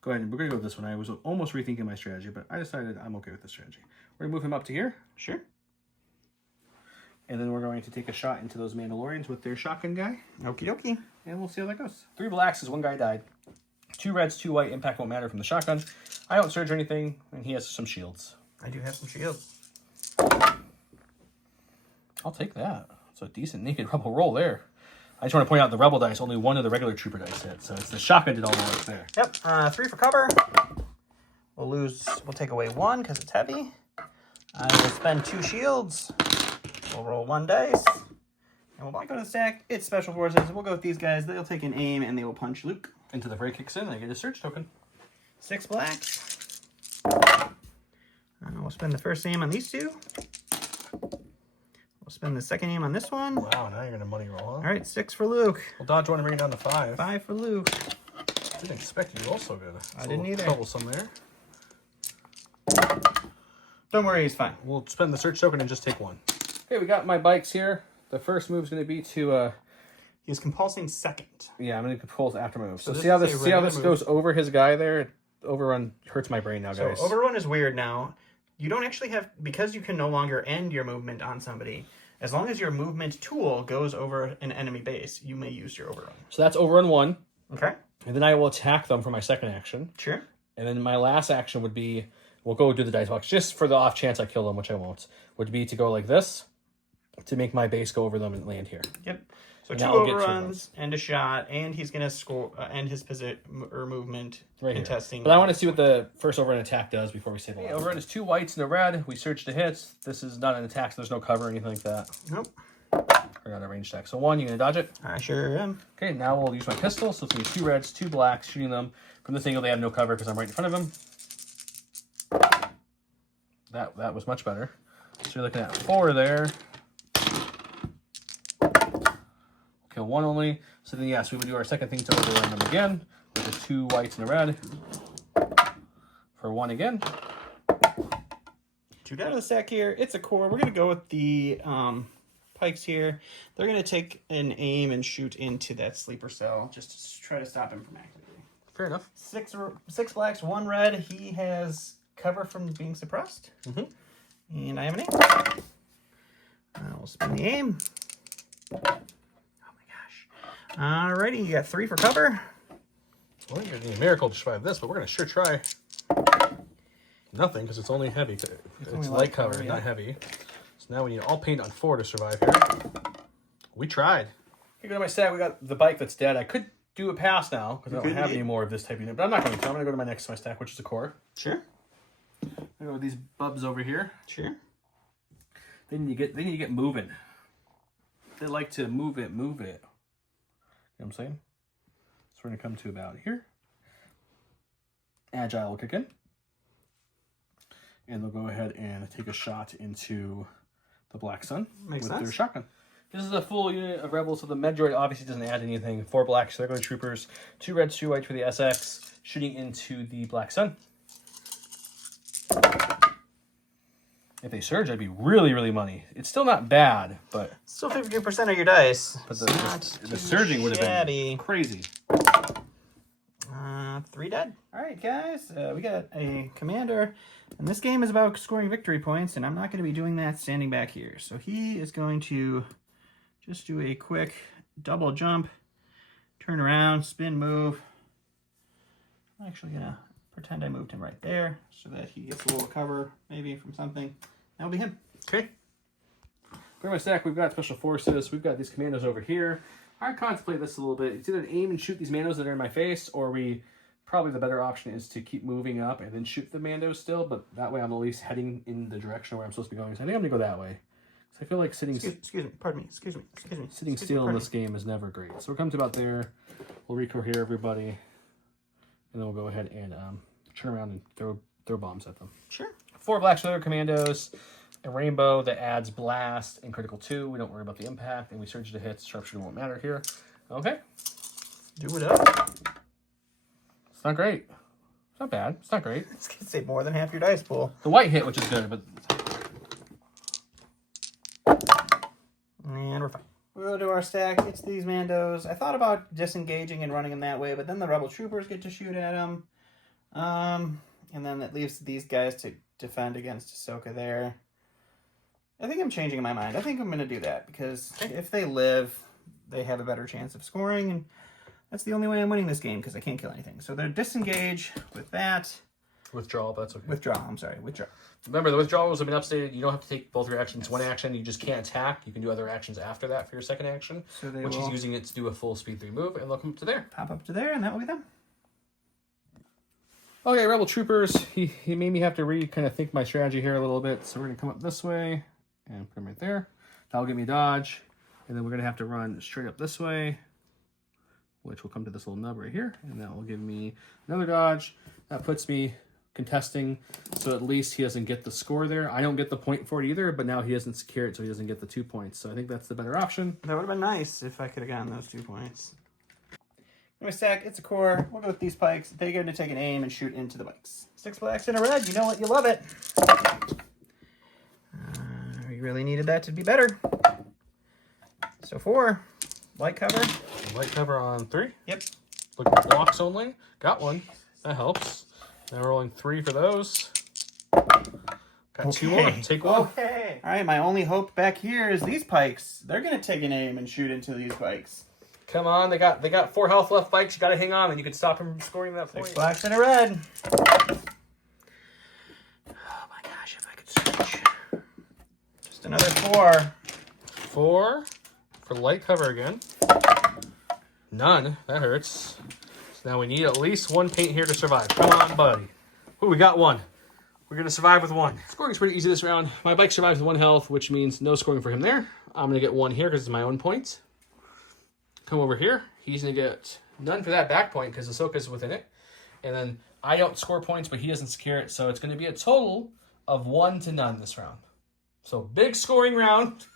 go ahead and we're gonna go with this one. I was almost rethinking my strategy, but I decided I'm okay with this strategy. We're gonna move him up to here. Sure. And then we're going to take a shot into those Mandalorians with their shotgun guy. Okie dokie. And we'll see how that goes. 3 blacks as 1 guy died. 2 reds, 2 white. Impact won't matter from the shotgun. I don't surge or anything, and he has some shields. I do have some shields. I'll take that. It's a decent naked rebel roll there. I just want to point out the rebel dice, only 1 of the regular trooper dice hit. So it's the shotgun did all the work there. Yep. 3 for cover. We'll take away 1 because it's heavy. I will spend 2 shields. We'll roll 1 dice. And we'll go to the stack. It's Special Forces. We'll go with these guys. They'll take an aim and they will punch Luke. Into the fray kicks in, I get a surge token. 6 blacks. We'll spend the first aim on these 2. We'll spend the second aim on this one. Wow, now you're going to money roll, huh? All right, 6 for Luke. We'll dodge 1 and bring it down to 5. 5 for Luke. Didn't expect you to roll so good. I didn't either. Troublesome there. Don't worry, he's fine. We'll spend the search token and just take 1. Okay, we got my bikes here. The first move is going to be to... He's compulsing second. Yeah, I'm going to control after move. So this see how is a regular this move. goes over his guy there? Overrun hurts my brain now, guys. So overrun is weird now. You don't actually have... Because you can no longer end your movement on somebody, as long as your movement tool goes over an enemy base, you may use your overrun. So that's overrun 1. Okay. And then I will attack them for my second action. Sure. And then my last action would be... We'll go do the dice box, just for the off chance I kill them, which I won't. Would be to go like this, to make my base go over them and land here. Yep. So And 2 now I'll get 2 overruns and a shot, and he's going to score end his position or movement Right in here. testing. But I want to see what the first overrun attack does before we say the last. Overrun is 2 whites and a red. We search to hits. This is not an attack, so there's no cover or anything like that. Nope. Or not a range attack. So 1, you going to dodge it? I sure am. Okay, now we'll use my pistol. So it's going to be 2 reds, 2 blacks, shooting them. From this angle, they have no cover because I'm right in front of them. That was much better. So you're looking at 4 there. Kill 1 only. So then, yes, we would do our second thing to overrun them again, which is 2 whites and a red. For 1 again. 2 down to the stack here. It's a core. We're going to go with the Pykes here. They're going to take an aim and shoot into that sleeper cell just to try to stop him from activating. Fair enough. 6 blacks, 1 red. He has cover from being suppressed. And I have an aim. We'll spin the aim. Oh my gosh. Alrighty, you got 3 for cover. Well, you're going to need a miracle to survive this, but we're going to sure try. Nothing, because it's only heavy. It's light cover, yeah. not heavy. So now we need all paint on 4 to survive here. We tried. Here go to my stack. We got the bike that's dead. I could do a pass now, because I don't have any more of this type of unit, but I'm not going to. I'm going to go to my next to my stack, which is a core. Sure. I go with these bubs over here. Sure. They need to get moving. They like to move it. You know what I'm saying? So we're gonna come to about here. Agile will kick in. And they'll go ahead and take a shot into the Black Sun Makes with sense. their shotgun. This is a full unit of Rebels, so the Medroid obviously doesn't add anything. 4 black circular troopers, 2 reds, 2 whites for the SX, shooting into the Black Sun. If they surge, that'd be really, really money. It's still not bad, but... Still 52% of your dice. But the surging would have been crazy. 3 dead. All right, guys. We got a commander. And this game is about scoring victory points, and I'm not going to be doing that standing back here. So he is going to just do a quick double jump, turn around, spin move. I'm actually going to pretend I moved him right there so that he gets a little cover, maybe from something. That'll be him. Okay. For my stack, we've got Special Forces. We've got these commandos over here. I contemplate this a little bit. It's either aim and shoot these Mandos that are in my face, or probably the better option is to keep moving up and then shoot the Mandos still, but that way I'm at least heading in the direction where I'm supposed to be going. So I think I'm going to go that way. So I feel like sitting... Excuse me, pardon me, excuse me. Sitting still in this game is never great. So we'll come to about there. We'll recohere everybody, and then we'll go ahead and turn around and throw bombs at them. Sure. 4 black solar commandos, a rainbow that adds blast and critical 2. We don't worry about the impact, and we surge to hits. Sharpshooter won't matter here. Okay. Do it up. It's not great. It's not bad. It's not great. It's going to say more than half your dice pool. The white hit, which is good, but... And we're fine. We'll do our stack. It's these Mandos. I thought about disengaging and running them that way, but then the Rebel Troopers get to shoot at them. And then that leaves these guys to defend against Ahsoka there. I think I'm changing my mind. I think I'm going to do that, because if they live, they have a better chance of scoring, and that's the only way I'm winning this game, because I can't kill anything. So they're disengage with that. Withdrawal, but that's okay. Withdraw, I'm sorry, withdraw. Remember, the withdrawals have been updated. You don't have to take both your actions. Yes. One action, you just can't attack. You can do other actions after that for your second action, so which is using it to do a full speed 3 move, and they'll come up to there. Pop up to there, and that will be them. Okay, Rebel Troopers. He made me have to kind of think my strategy here a little bit. So we're going to come up this way and put him right there. That'll give me dodge. And then we're going to have to run straight up this way, which will come to this little nub right here. And that will give me another dodge. That puts me contesting, so at least he doesn't get the score there. I don't get the point for it either, but now he doesn't secure it, so he doesn't get the 2 points. So I think that's the better option. That would have been nice if I could have gotten those 2 points. My stack, it's a core. We'll go with these Pykes. They're going to take an aim and shoot into the Pykes. 6 blacks and a red. You know what? You love it. We really needed that to be better. So 4. Light cover. Light cover on 3. Yep. Looking at blocks only. Got 1. That helps. Now rolling 3 for those. Got 2 more. Take 1. Okay. All right, my only hope back here is these Pykes. They're going to take an aim and shoot into these Pykes. Come on, they got 4 health left, Pykes. You got to hang on, and you can stop him from scoring that point. 6 blacks and a red. Oh my gosh, if I could switch. Just another 4. 4 for light cover again. None. That hurts. So now we need at least 1 paint here to survive. Come on, buddy. Ooh, we got 1. We're going to survive with 1. Scoring's pretty easy this round. My bike survives with 1 health, which means no scoring for him there. I'm going to get 1 here because it's my own point. Come over here. He's going to get none for that back point because Ahsoka's within it. And then I don't score points, but he doesn't secure it. So it's going to be a total of 1 to none this round. So big scoring round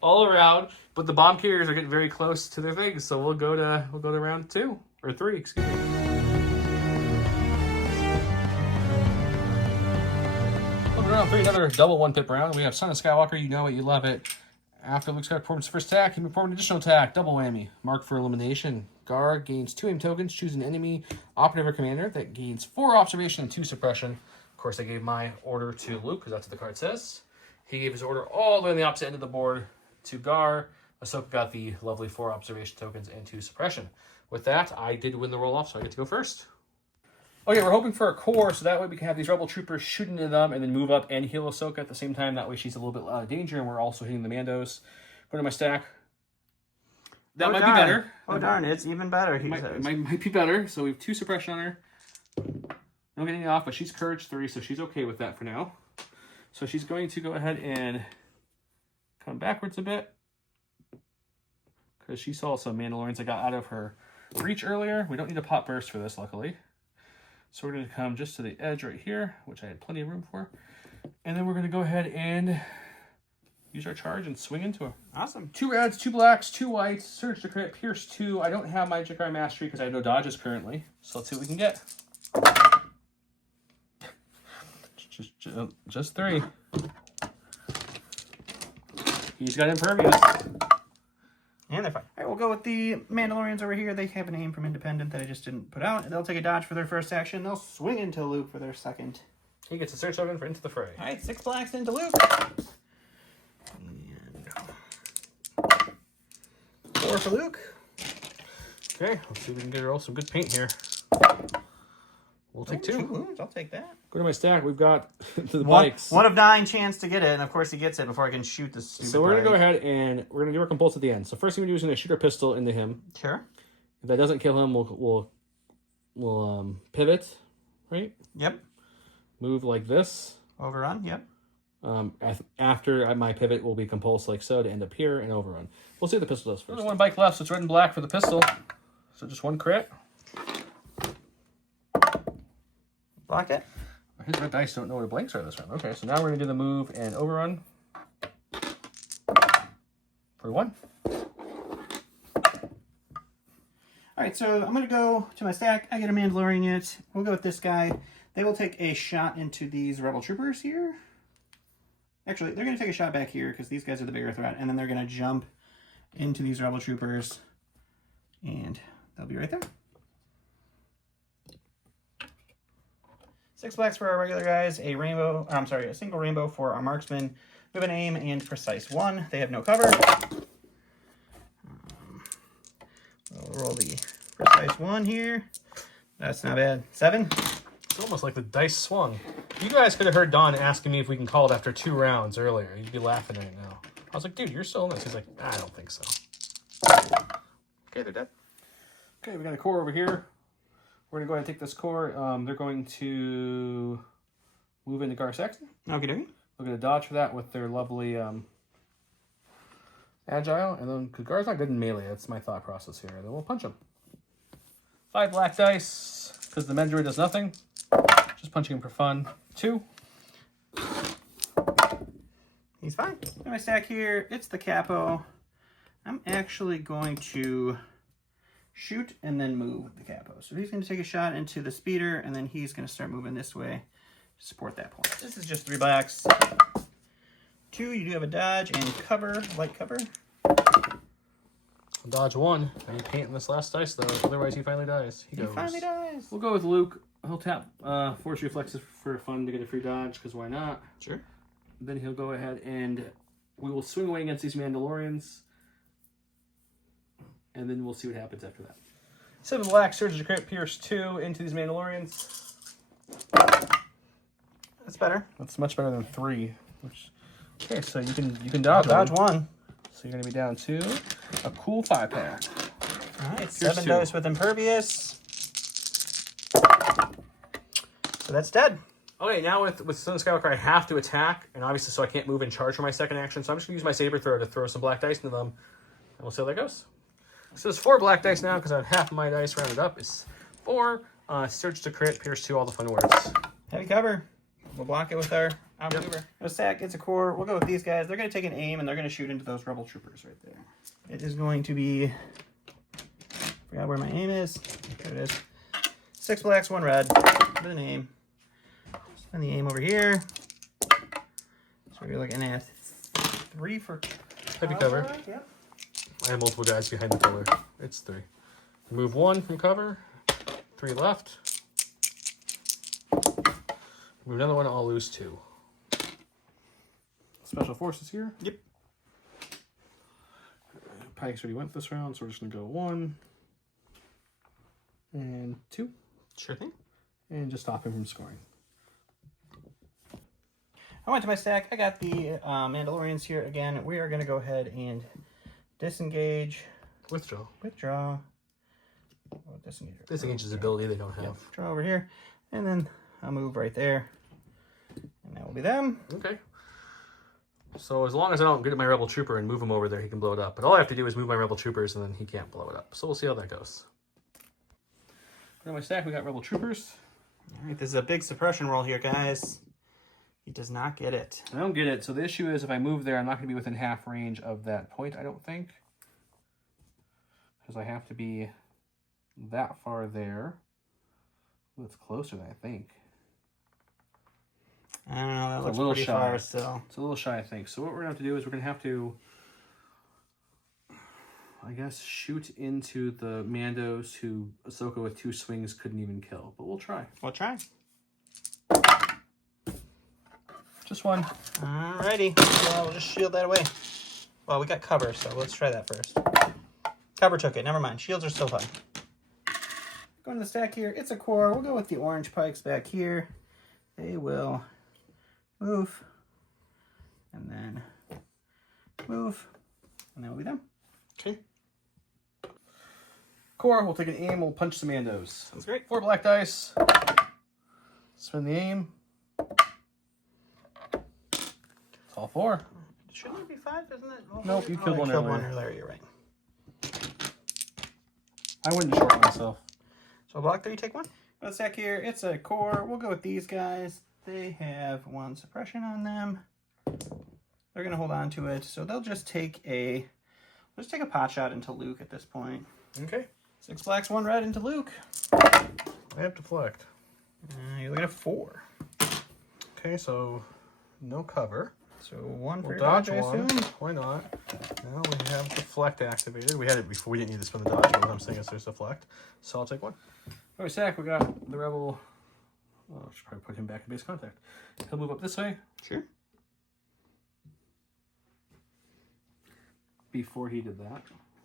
all around. But the bomb carriers are getting very close to their things. So we'll go to round 2 or 3, excuse me. Round 3, another double 1-pip round. We have Son of Skywalker. You know it, you love it. After Luke Skywalker performs his first attack, he can perform an additional attack. Double whammy. Mark for elimination. Gar gains 2 aim tokens. Choose an enemy operative or commander that gains 4 observation and 2 suppression. Of course, I gave my order to Luke because that's what the card says. He gave his order all the way on the opposite end of the board to Gar. Ahsoka got the lovely 4 observation tokens and 2 suppression. With that, I did win the roll-off, so I get to go first. Okay, we're hoping for a core, so that way we can have these Rebel Troopers shooting at them and then move up and heal Ahsoka at the same time. That way she's a little bit out of danger, and we're also hitting the Mandos. Go to my stack. That might be better. Oh, darn, it's even better, he says. Might be better. So we have 2 suppression on her. Don't get any off, but she's Courage 3, so she's okay with that for now. So she's going to go ahead and come backwards a bit, because she saw some Mandalorians that got out of her reach earlier. We don't need a pop burst for this, luckily. So we're going to come just to the edge right here, which I had plenty of room for. And then we're going to go ahead and use our charge and swing into her. Awesome. 2 reds, 2 blacks, 2 whites, surge to crit, pierce 2. I don't have my Jakar Mastery because I have no dodges currently. So let's see what we can get. Just 3. He's got Impervious. And they're fine. All right, we'll go with the Mandalorians over here. They have a name from Independent that I just didn't put out. They'll take a dodge for their first action. They'll swing into Luke for their second. He gets a search token for Into the Fray. All right, 6 blacks into Luke. And 4 for Luke. Okay, let's see if we can get her all some good paint here. We'll take 2. 2 wounds. I'll take that. Go to my stack. We've got the Pykes. 1 of 9 chance to get it, and of course he gets it before I can shoot the stupid So we're going to go Pike. ahead and we're going to do our compulse at the end. So first thing we do is going to shoot our pistol into him. Sure. If that doesn't kill him, we'll pivot, right? Yep. Move like this. Overrun. Yep. After my pivot will be compulse like so to end up here and overrun. We'll see what the pistol does first. There's 1 bike left, so it's red and black for the pistol. So just 1 crit. Block it. His red dice don't know what the blanks are this round. Okay, so now we're going to do the move and overrun. For 1. All right, so I'm going to go to my stack. I get a Mandalorian unit. We'll go with this guy. They will take a shot into these Rebel Troopers here. Actually, they're going to take a shot back here because these guys are the bigger threat. And then they're going to jump into these Rebel Troopers. And they'll be right there. 6 blacks for our regular guys. A single rainbow for our marksman. With an aim and precise 1. They have no cover. We'll roll the precise 1 here. That's not bad. 7. It's almost like the dice swung. You guys could have heard Don asking me if we can call it after 2 rounds earlier. You'd be laughing right now. I was like, dude, you're still in this. He's like, I don't think so. Okay, they're dead. Okay, we got a core over here. We're going to go ahead and take this core. They're going to move into Gar Saxon. Okay, dokie. We're going to dodge for that with their lovely agile. And then, because Gar's not good in melee, that's my thought process here. Then we'll punch him. 5 black dice, because the Mendroid does nothing. Just punching him for fun. 2. He's fine. In my stack here, it's the Capo. I'm actually going to shoot and then move the Capo. So he's going to take a shot into the speeder, and then he's going to start moving this way to support that point. This is just 3 blacks. 2, you do have a dodge and cover, light cover. Dodge 1. I need paint in this last dice, though. Otherwise, he finally dies. He finally dies. We'll go with Luke. He'll tap Force Reflexes for fun to get a free dodge, because why not? Sure. Then he'll go ahead and we will swing away against these Mandalorians. And then we'll see what happens after that. 7 black, surge to crit, pierce 2 into these Mandalorians. That's better. That's much better than 3. Okay, so you can dodge. Dodge 1. So you're going to be down to a cool 5-pack. All right, 7 dice with Impervious. So that's dead. Okay, now with Son of Skywalker, I have to attack, and obviously so I can't move and charge for my second action, so I'm just going to use my Saber Throw to throw some black dice into them, and we'll see how that goes. So it's 4 black dice now, because I have half of my dice rounded up. It's 4, surge to crit, pierce 2, all the fun words. Heavy cover. We'll block it with our outmaneuver. A sack gets a core. We'll go with these guys. They're going to take an aim, and they're going to shoot into those Rebel Troopers right there. It is going to be... forgot where my aim is. There it is. 6 blacks, 1 red. With an aim. And the aim over here. So we're looking at 3 for Heavy cover. Yep. I have multiple guys behind the pillar. It's 3. Remove 1 from cover. 3 left. Remove another one, I'll lose 2. Special forces here. Yep. Pykes already went this round, so we're just going to go 1 and 2. Sure thing. And just stop him from scoring. I went to my stack. I got the Mandalorians here again. We are going to go ahead and disengage. Withdraw. Withdraw. Oh, disengage. Disengage is an ability they don't have. Yep. Draw over here. And then I'll move right there. And that will be them. Okay. So as long as I don't get my Rebel Trooper and move him over there, he can blow it up. But all I have to do is move my Rebel Troopers and then he can't blow it up. So we'll see how that goes. In my stack, we got Rebel Troopers. All right, this is a big suppression roll here, guys. He does not get it. I don't get it. So the issue is if I move there, I'm not going to be within half range of that point, I don't think. Because I have to be that far there. Ooh, it's closer than I think. I don't know. That looks a little pretty shy. far still. It's a little shy, I think. So what we're going to have to do is we're going to have to, I guess, shoot into the Mandos who Ahsoka with 2 swings couldn't even kill. But we'll try. We'll try. Just one. Alrighty. Well, we'll just shield that away. Well, we got cover, so let's try that first. Cover took it. Never mind. Shields are still fine. Going to the stack here. It's a core. We'll go with the orange Pykes back here. They will move. And then move. And then we'll be done. Okay. Core, we'll take an aim. We'll punch some Mandos. That's great. 4 black dice. Spin the aim. It's all 4. Shouldn't it be 5, isn't it? Well, Nope, you killed one earlier. You're right. I wouldn't short myself. So block 3, take 1. Let's stack here. It's a core. We'll go with these guys. They have 1 suppression on them. They're going to hold on to it. So they'll just take a pot shot into Luke at this point. Okay. 6 blacks, 1 red into Luke. I have deflect. You're looking at 4. Okay, so no cover. So 1 for We'll your dodge, dodge I one. assume. Why not? Now we have deflect activated. We had it before. We didn't need to spin the dodge, but what I'm saying is there's deflect. So I'll take 1. All right, Sack, we got the Rebel. Oh, I should probably put him back in base contact. He'll move up this way. Sure. Before he did that,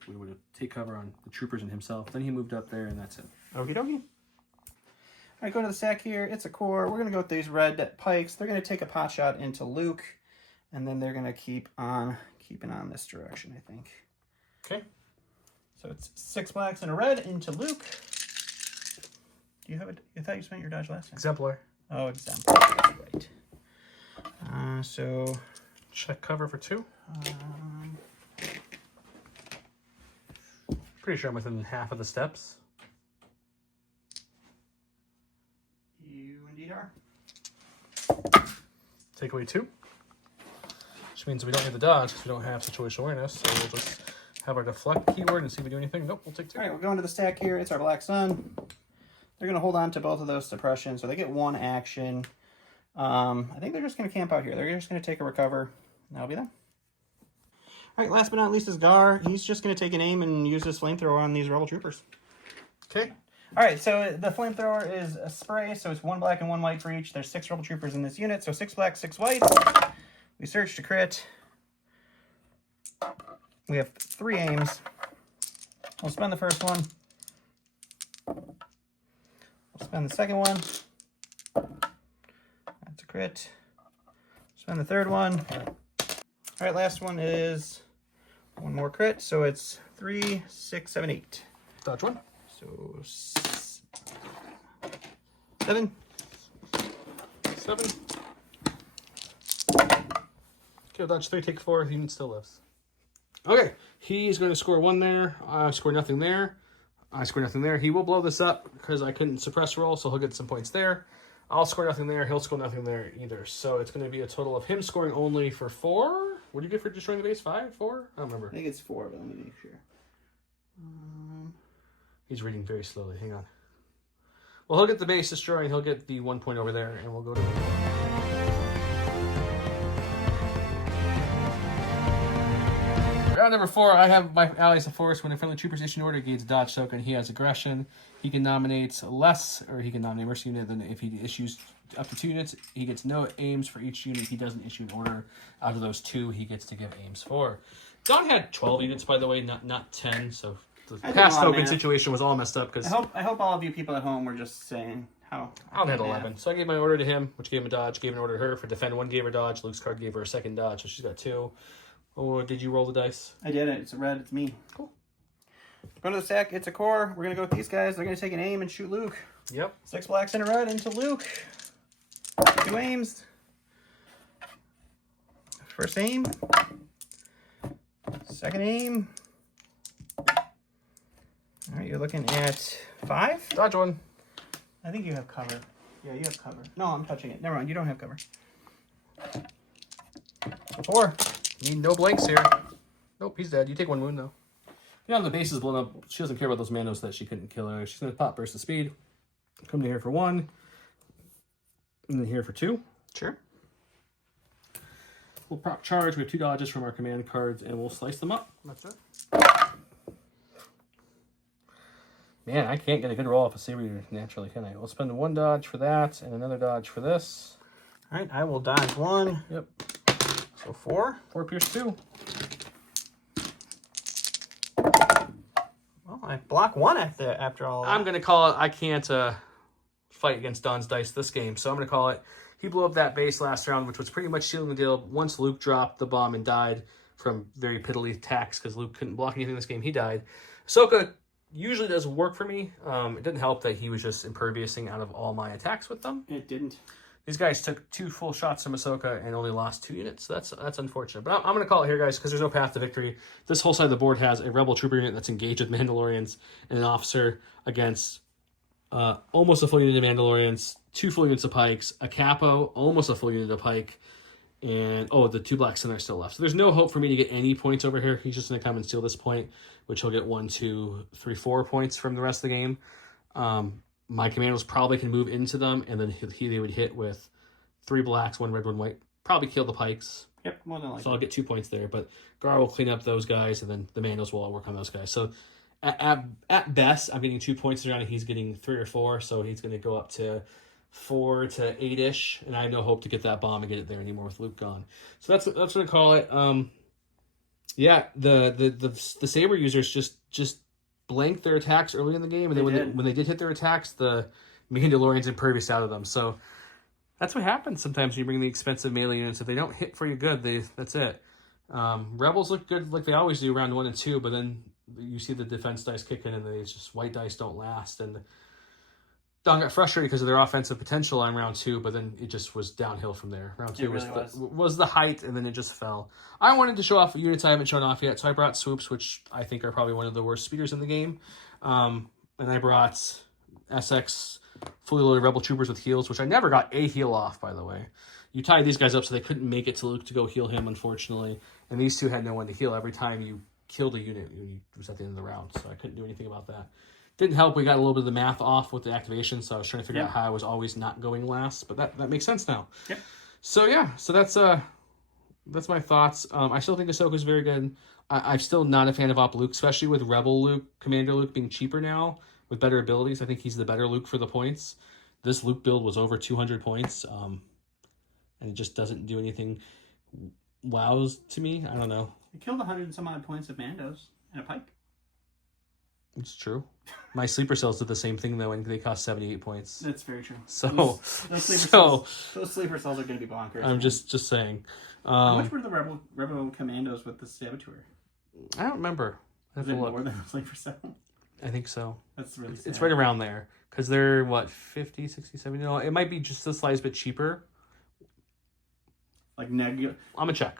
we would have take cover on the troopers and himself. Then he moved up there, and that's it. Okie dokie. All right, going to the stack here. It's a core. We're going to go with these red Pikes. They're going to take a pot shot into Luke, and then they're going to keep on keeping on this direction, I think. Okay. So it's 6 blacks and a red into Luke. Do you have it? I thought you spent your dodge last time. Exemplar. Oh, exemplar. That's right. So Check cover for 2. Pretty sure I'm within half of the steps. You indeed are. Take away 2. Which means we don't need the dodge because we don't have situational awareness. So we'll just have our deflect keyword and see if we do anything. Nope, we'll take 2. All right, we're going to the stack here. It's our Black Sun. They're going to hold on to both of those suppressions, so they get 1 action. I think they're just going to camp out here. They're just going to take a recover. And that'll be them. All right, last but not least is Gar. He's just going to take an aim and use his flamethrower on these rebel troopers. Okay. All right, so the flamethrower is a spray, so it's 1 black and 1 white for each. There's 6 rebel troopers in this unit, so 6 black, 6 white. We search to crit. We have 3 aims. We'll spend the first one. We'll spend the second one. That's a crit. Spend the third one. All right, last one is 1 more crit, so it's 3, 6, 7, 8. Dodge 1. So 7. 7. Okay, dodge 3, take 4. He still lives. Okay, he's going to score 1 there. I score nothing there. I score nothing there. He will blow this up because I couldn't suppress roll, so he'll get some points there. I'll score nothing there. He'll score nothing there either. So it's going to be a total of him scoring only for 4. What do you get for destroying the base? 5? 4? I don't remember. I think it's 4, but let me make sure. He's reading very slowly. Hang on. Well, he'll get the base destroyed. He'll get the 1 point over there, and we'll go to... Round number 4, I have my allies of force. When a friendly trooper's issue an order, gains dodge token. He has aggression. He can nominate less, or he can nominate worse unit than if he issues up to 2 units. He gets no aims for each unit. He doesn't issue an order. Out of those 2, he gets to give aims for. Don had 12 units, by the way, not 10. So the pass token situation was all messed up because I hope all of you people at home were just saying how. I had 11. So I gave my order to him, which gave him a dodge. Gave an order to her for defend 1, gave her dodge. Luke's card gave her a second dodge, so she's got 2. Or did you roll the dice? I did it. It's a red. It's me. Cool. Going to the stack. It's a core. We're going to go with these guys. They're going to take an aim and shoot Luke. Yep. 6 blacks and a red into Luke. 2 aims. First aim. Second aim. All right, you're looking at 5. Dodge 1. I think you have cover. Yeah, you have cover. No, I'm touching it. Never mind. You don't have cover. 4. Need no blanks here. Nope, he's dead. You take 1 wound, though. Yeah, the base is blown up. She doesn't care about those Mandos that she couldn't kill her. She's going to pop burst of speed. Come to here for 1. And then here for 2. Sure. We'll proc charge. We have 2 dodges from our command cards, and we'll slice them up. That's it. Man, I can't get a good roll off a Saber Eater naturally, can I? We'll spend 1 dodge for that, and another dodge for this. All right, I will dodge 1. Yep. So 4. 4 pierce 2. Well, I block 1 after all. I'm going to call it, I can't fight against Don's dice this game, so I'm going to call it, he blew up that base last round, which was pretty much sealing the deal. Once Luke dropped the bomb and died from very piddly attacks, because Luke couldn't block anything this game, he died. Ahsoka usually does work for me. It didn't help that he was just imperviousing out of all my attacks with them. It didn't. These guys took 2 full shots from Ahsoka and only lost 2 units. So that's unfortunate. But I'm going to call it here, guys, because there's no path to victory. This whole side of the board has a Rebel Trooper unit that's engaged with Mandalorians and an officer against almost a full unit of Mandalorians, 2 full units of Pykes, a Capo, almost a full unit of Pike, and, the 2 Black Sin are still left. So there's no hope for me to get any points over here. He's just going to come and steal this point, which he'll get 1, 2, 3, 4 points from the rest of the game. My commandos probably can move into them, and then they would hit with 3 blacks, 1 red, 1 white. Probably kill the Pikes. Yep, more than likely. So I'll get 2 points there, but Gar will clean up those guys, and then the Mandos will all work on those guys. So at best, I'm getting 2 points around, and he's getting 3 or 4, so he's going to go up to 4 to 8-ish, and I have no hope to get that bomb and get it there anymore with Luke gone. So that's what I call it. Yeah, the Saber users just blanked their attacks early in the game, and then when they did hit their attacks, the Mandalorians impervious out of them. So that's what happens sometimes when you bring the expensive melee units. If they don't hit for you good, that's it. Rebels look good like they always do round 1 and 2, but then you see the defense dice kick in, and they just white dice don't last. And Don got frustrated because of their offensive potential on round 2, but then it just was downhill from there. Round 2 was the height, and then it just fell. I wanted to show off units I haven't shown off yet, so I brought swoops, which I think are probably one of the worst speeders in the game. And I brought SX fully loaded Rebel Troopers with heals, which I never got a heal off, by the way. You tied these guys up so they couldn't make it to Luke to go heal him, unfortunately. And these 2 had no one to heal every time you killed a unit. It was at the end of the round, so I couldn't do anything about that. Didn't help. We got a little bit of the math off with the activation, so I was trying to figure out how I was always not going last, but that makes sense now. Yep. So yeah, so that's my thoughts. I still think Ahsoka's very good. I'm still not a fan of Op Luke, especially with Rebel Luke, Commander Luke being cheaper now with better abilities. I think he's the better Luke for the points. This Luke build was over 200 points, and it just doesn't do anything wows to me. I don't know. It killed 100 and some odd points of Mandos and a Pike. It's true. My sleeper cells did the same thing though, and they cost 78 points. That's very true. So, those sleeper cells are going to be bonkers. I'm just saying. How much were the Rebel Commandos with the Saboteur? I don't remember. I have to look. More than a sleeper cell? I think so. That's really sad. It's right around there because they're what 50, 60, 70. No, it might be just a slight bit cheaper. Like Nebula. I'm gonna check.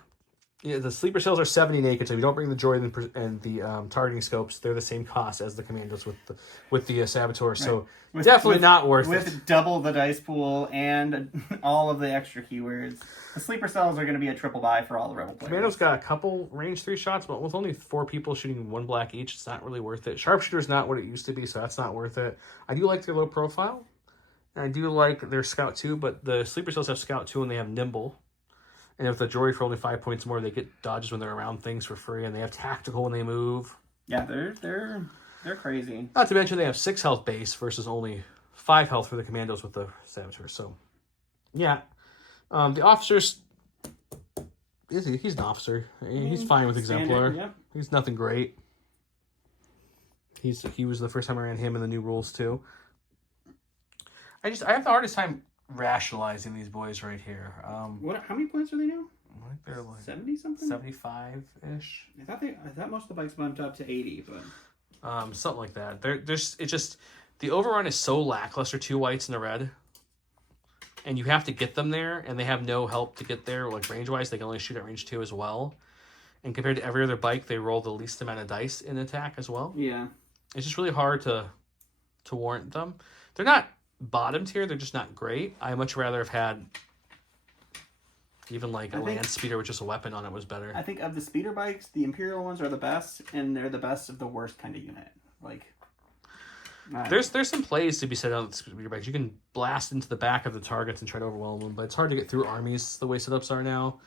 Yeah, the sleeper cells are 70 naked, so if you don't bring the droid and the targeting scopes, they're the same cost as the commandos with the saboteur. Right. So definitely not worth it. With double the dice pool and all of the extra keywords, the sleeper cells are going to be a triple buy for all the Rebel players. Commandos got a couple range 3 shots, but with only 4 people shooting 1 black each, it's not really worth it. Sharpshooter's not what it used to be, so that's not worth it. I do like their low profile, and I do like their Scout 2, but the sleeper cells have Scout 2 and they have Nimble. And if the droid for only 5 points more, they get dodges when they're around things for free, and they have tactical when they move. Yeah, they're crazy. Not to mention they have 6 health base versus only 5 health for the commandos with the saboteur. So, yeah, the officers. He's an officer. He's fine with Exemplar. Yep. He's nothing great. He was the first time I ran him in the new rules too. I have the hardest time rationalizing these boys right here. How many points are they now? I think they're like 70 something, 75-ish. I thought most of the bikes bumped up to 80, but something like that. The overrun is so lackluster. 2 whites and a red, and you have to get them there, and they have no help to get there. Like range wise, they can only shoot at range 2 as well. And compared to every other bike, they roll the least amount of dice in attack as well. Yeah, it's just really hard to warrant them. They're not bottom tier, they're just not great. I much rather have had Even like a land speeder with just a weapon on it was better. I think of the speeder bikes, the Imperial ones are the best, and they're the best of the worst kind of unit. Like, there's some plays to be said on the speeder bikes. You can blast into the back of the targets and try to overwhelm them, but it's hard to get through armies the way setups are now.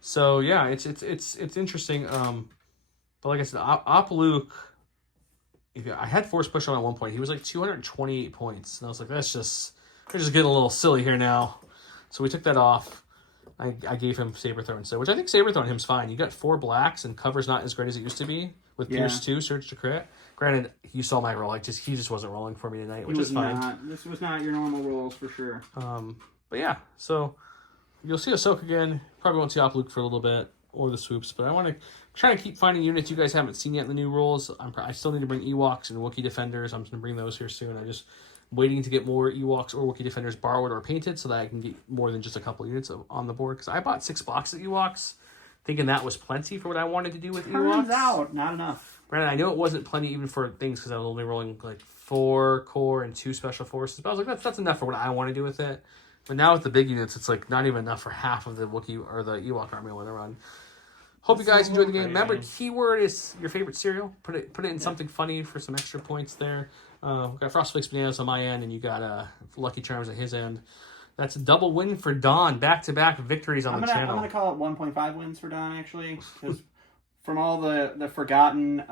So yeah, it's interesting. But like I said, Op Luke, I had force push on at one point. He was like 228 points, and I was like, they're just getting a little silly here now. So we took that off. I gave him Saber Throw instead, which I think Saber Throw on him's fine. You got 4 blacks, and cover's not as great as it used to be with Pierce 2, Surge to Crit. Granted, you saw my roll. Like he just wasn't rolling for me tonight, which is fine. This was not your normal rolls for sure. But yeah, so you'll see Ahsoka again. Probably won't see Op Luke for a little bit, or the swoops. But I want to try to keep finding units you guys haven't seen yet in the new rolls. I still need to bring Ewoks and Wookiee Defenders. I'm going to bring those here soon. I just waiting to get more Ewoks or Wookiee Defenders borrowed or painted so that I can get more than just a couple units on the board. Because I bought 6 boxes of Ewoks, thinking that was plenty for what I wanted to do with Ewoks. Turns out, not enough. Granted, I know it wasn't plenty even for things because I was only rolling like 4 core and 2 special forces. But I was like, that's enough for what I want to do with it. But now with the big units, it's like not even enough for half of the Wookiee or the Ewok army I want to run. Hope you guys enjoyed the game. Remember, keyword is your favorite cereal. Put it in something funny for some extra points there. We got Frostflakes Bananas on my end, and you got Lucky Charms at his end. That's a double win for Don. Back-to-back victories on the channel. I'm going to call it 1.5 wins for Don, actually. Because from all the forgotten...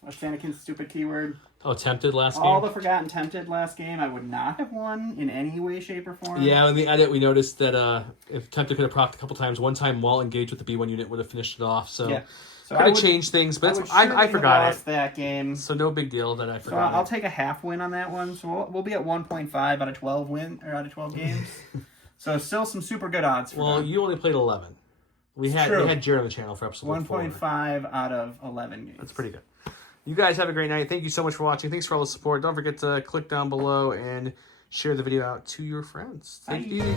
what's Anakin's stupid keyword? Oh, tempted last game? All the forgotten tempted last game, I would not have won in any way, shape, or form. Yeah, in the edit, we noticed that if tempted could have procced a couple times, one time while engaged with the B1 unit would have finished it off. So, could have changed things, but I forgot it. That game. So no big deal that I forgot. So I'll take a half win on that one. So we'll be at 1.5 out of 12 out of 12 games. So still some super good odds for Don. You only played 11. We had Jared on the channel for episode 1.5 out of 11 games. That's pretty good. You guys have a great night. Thank you so much for watching. Thanks for all the support. Don't forget to click down below and share the video out to your friends. Take it easy.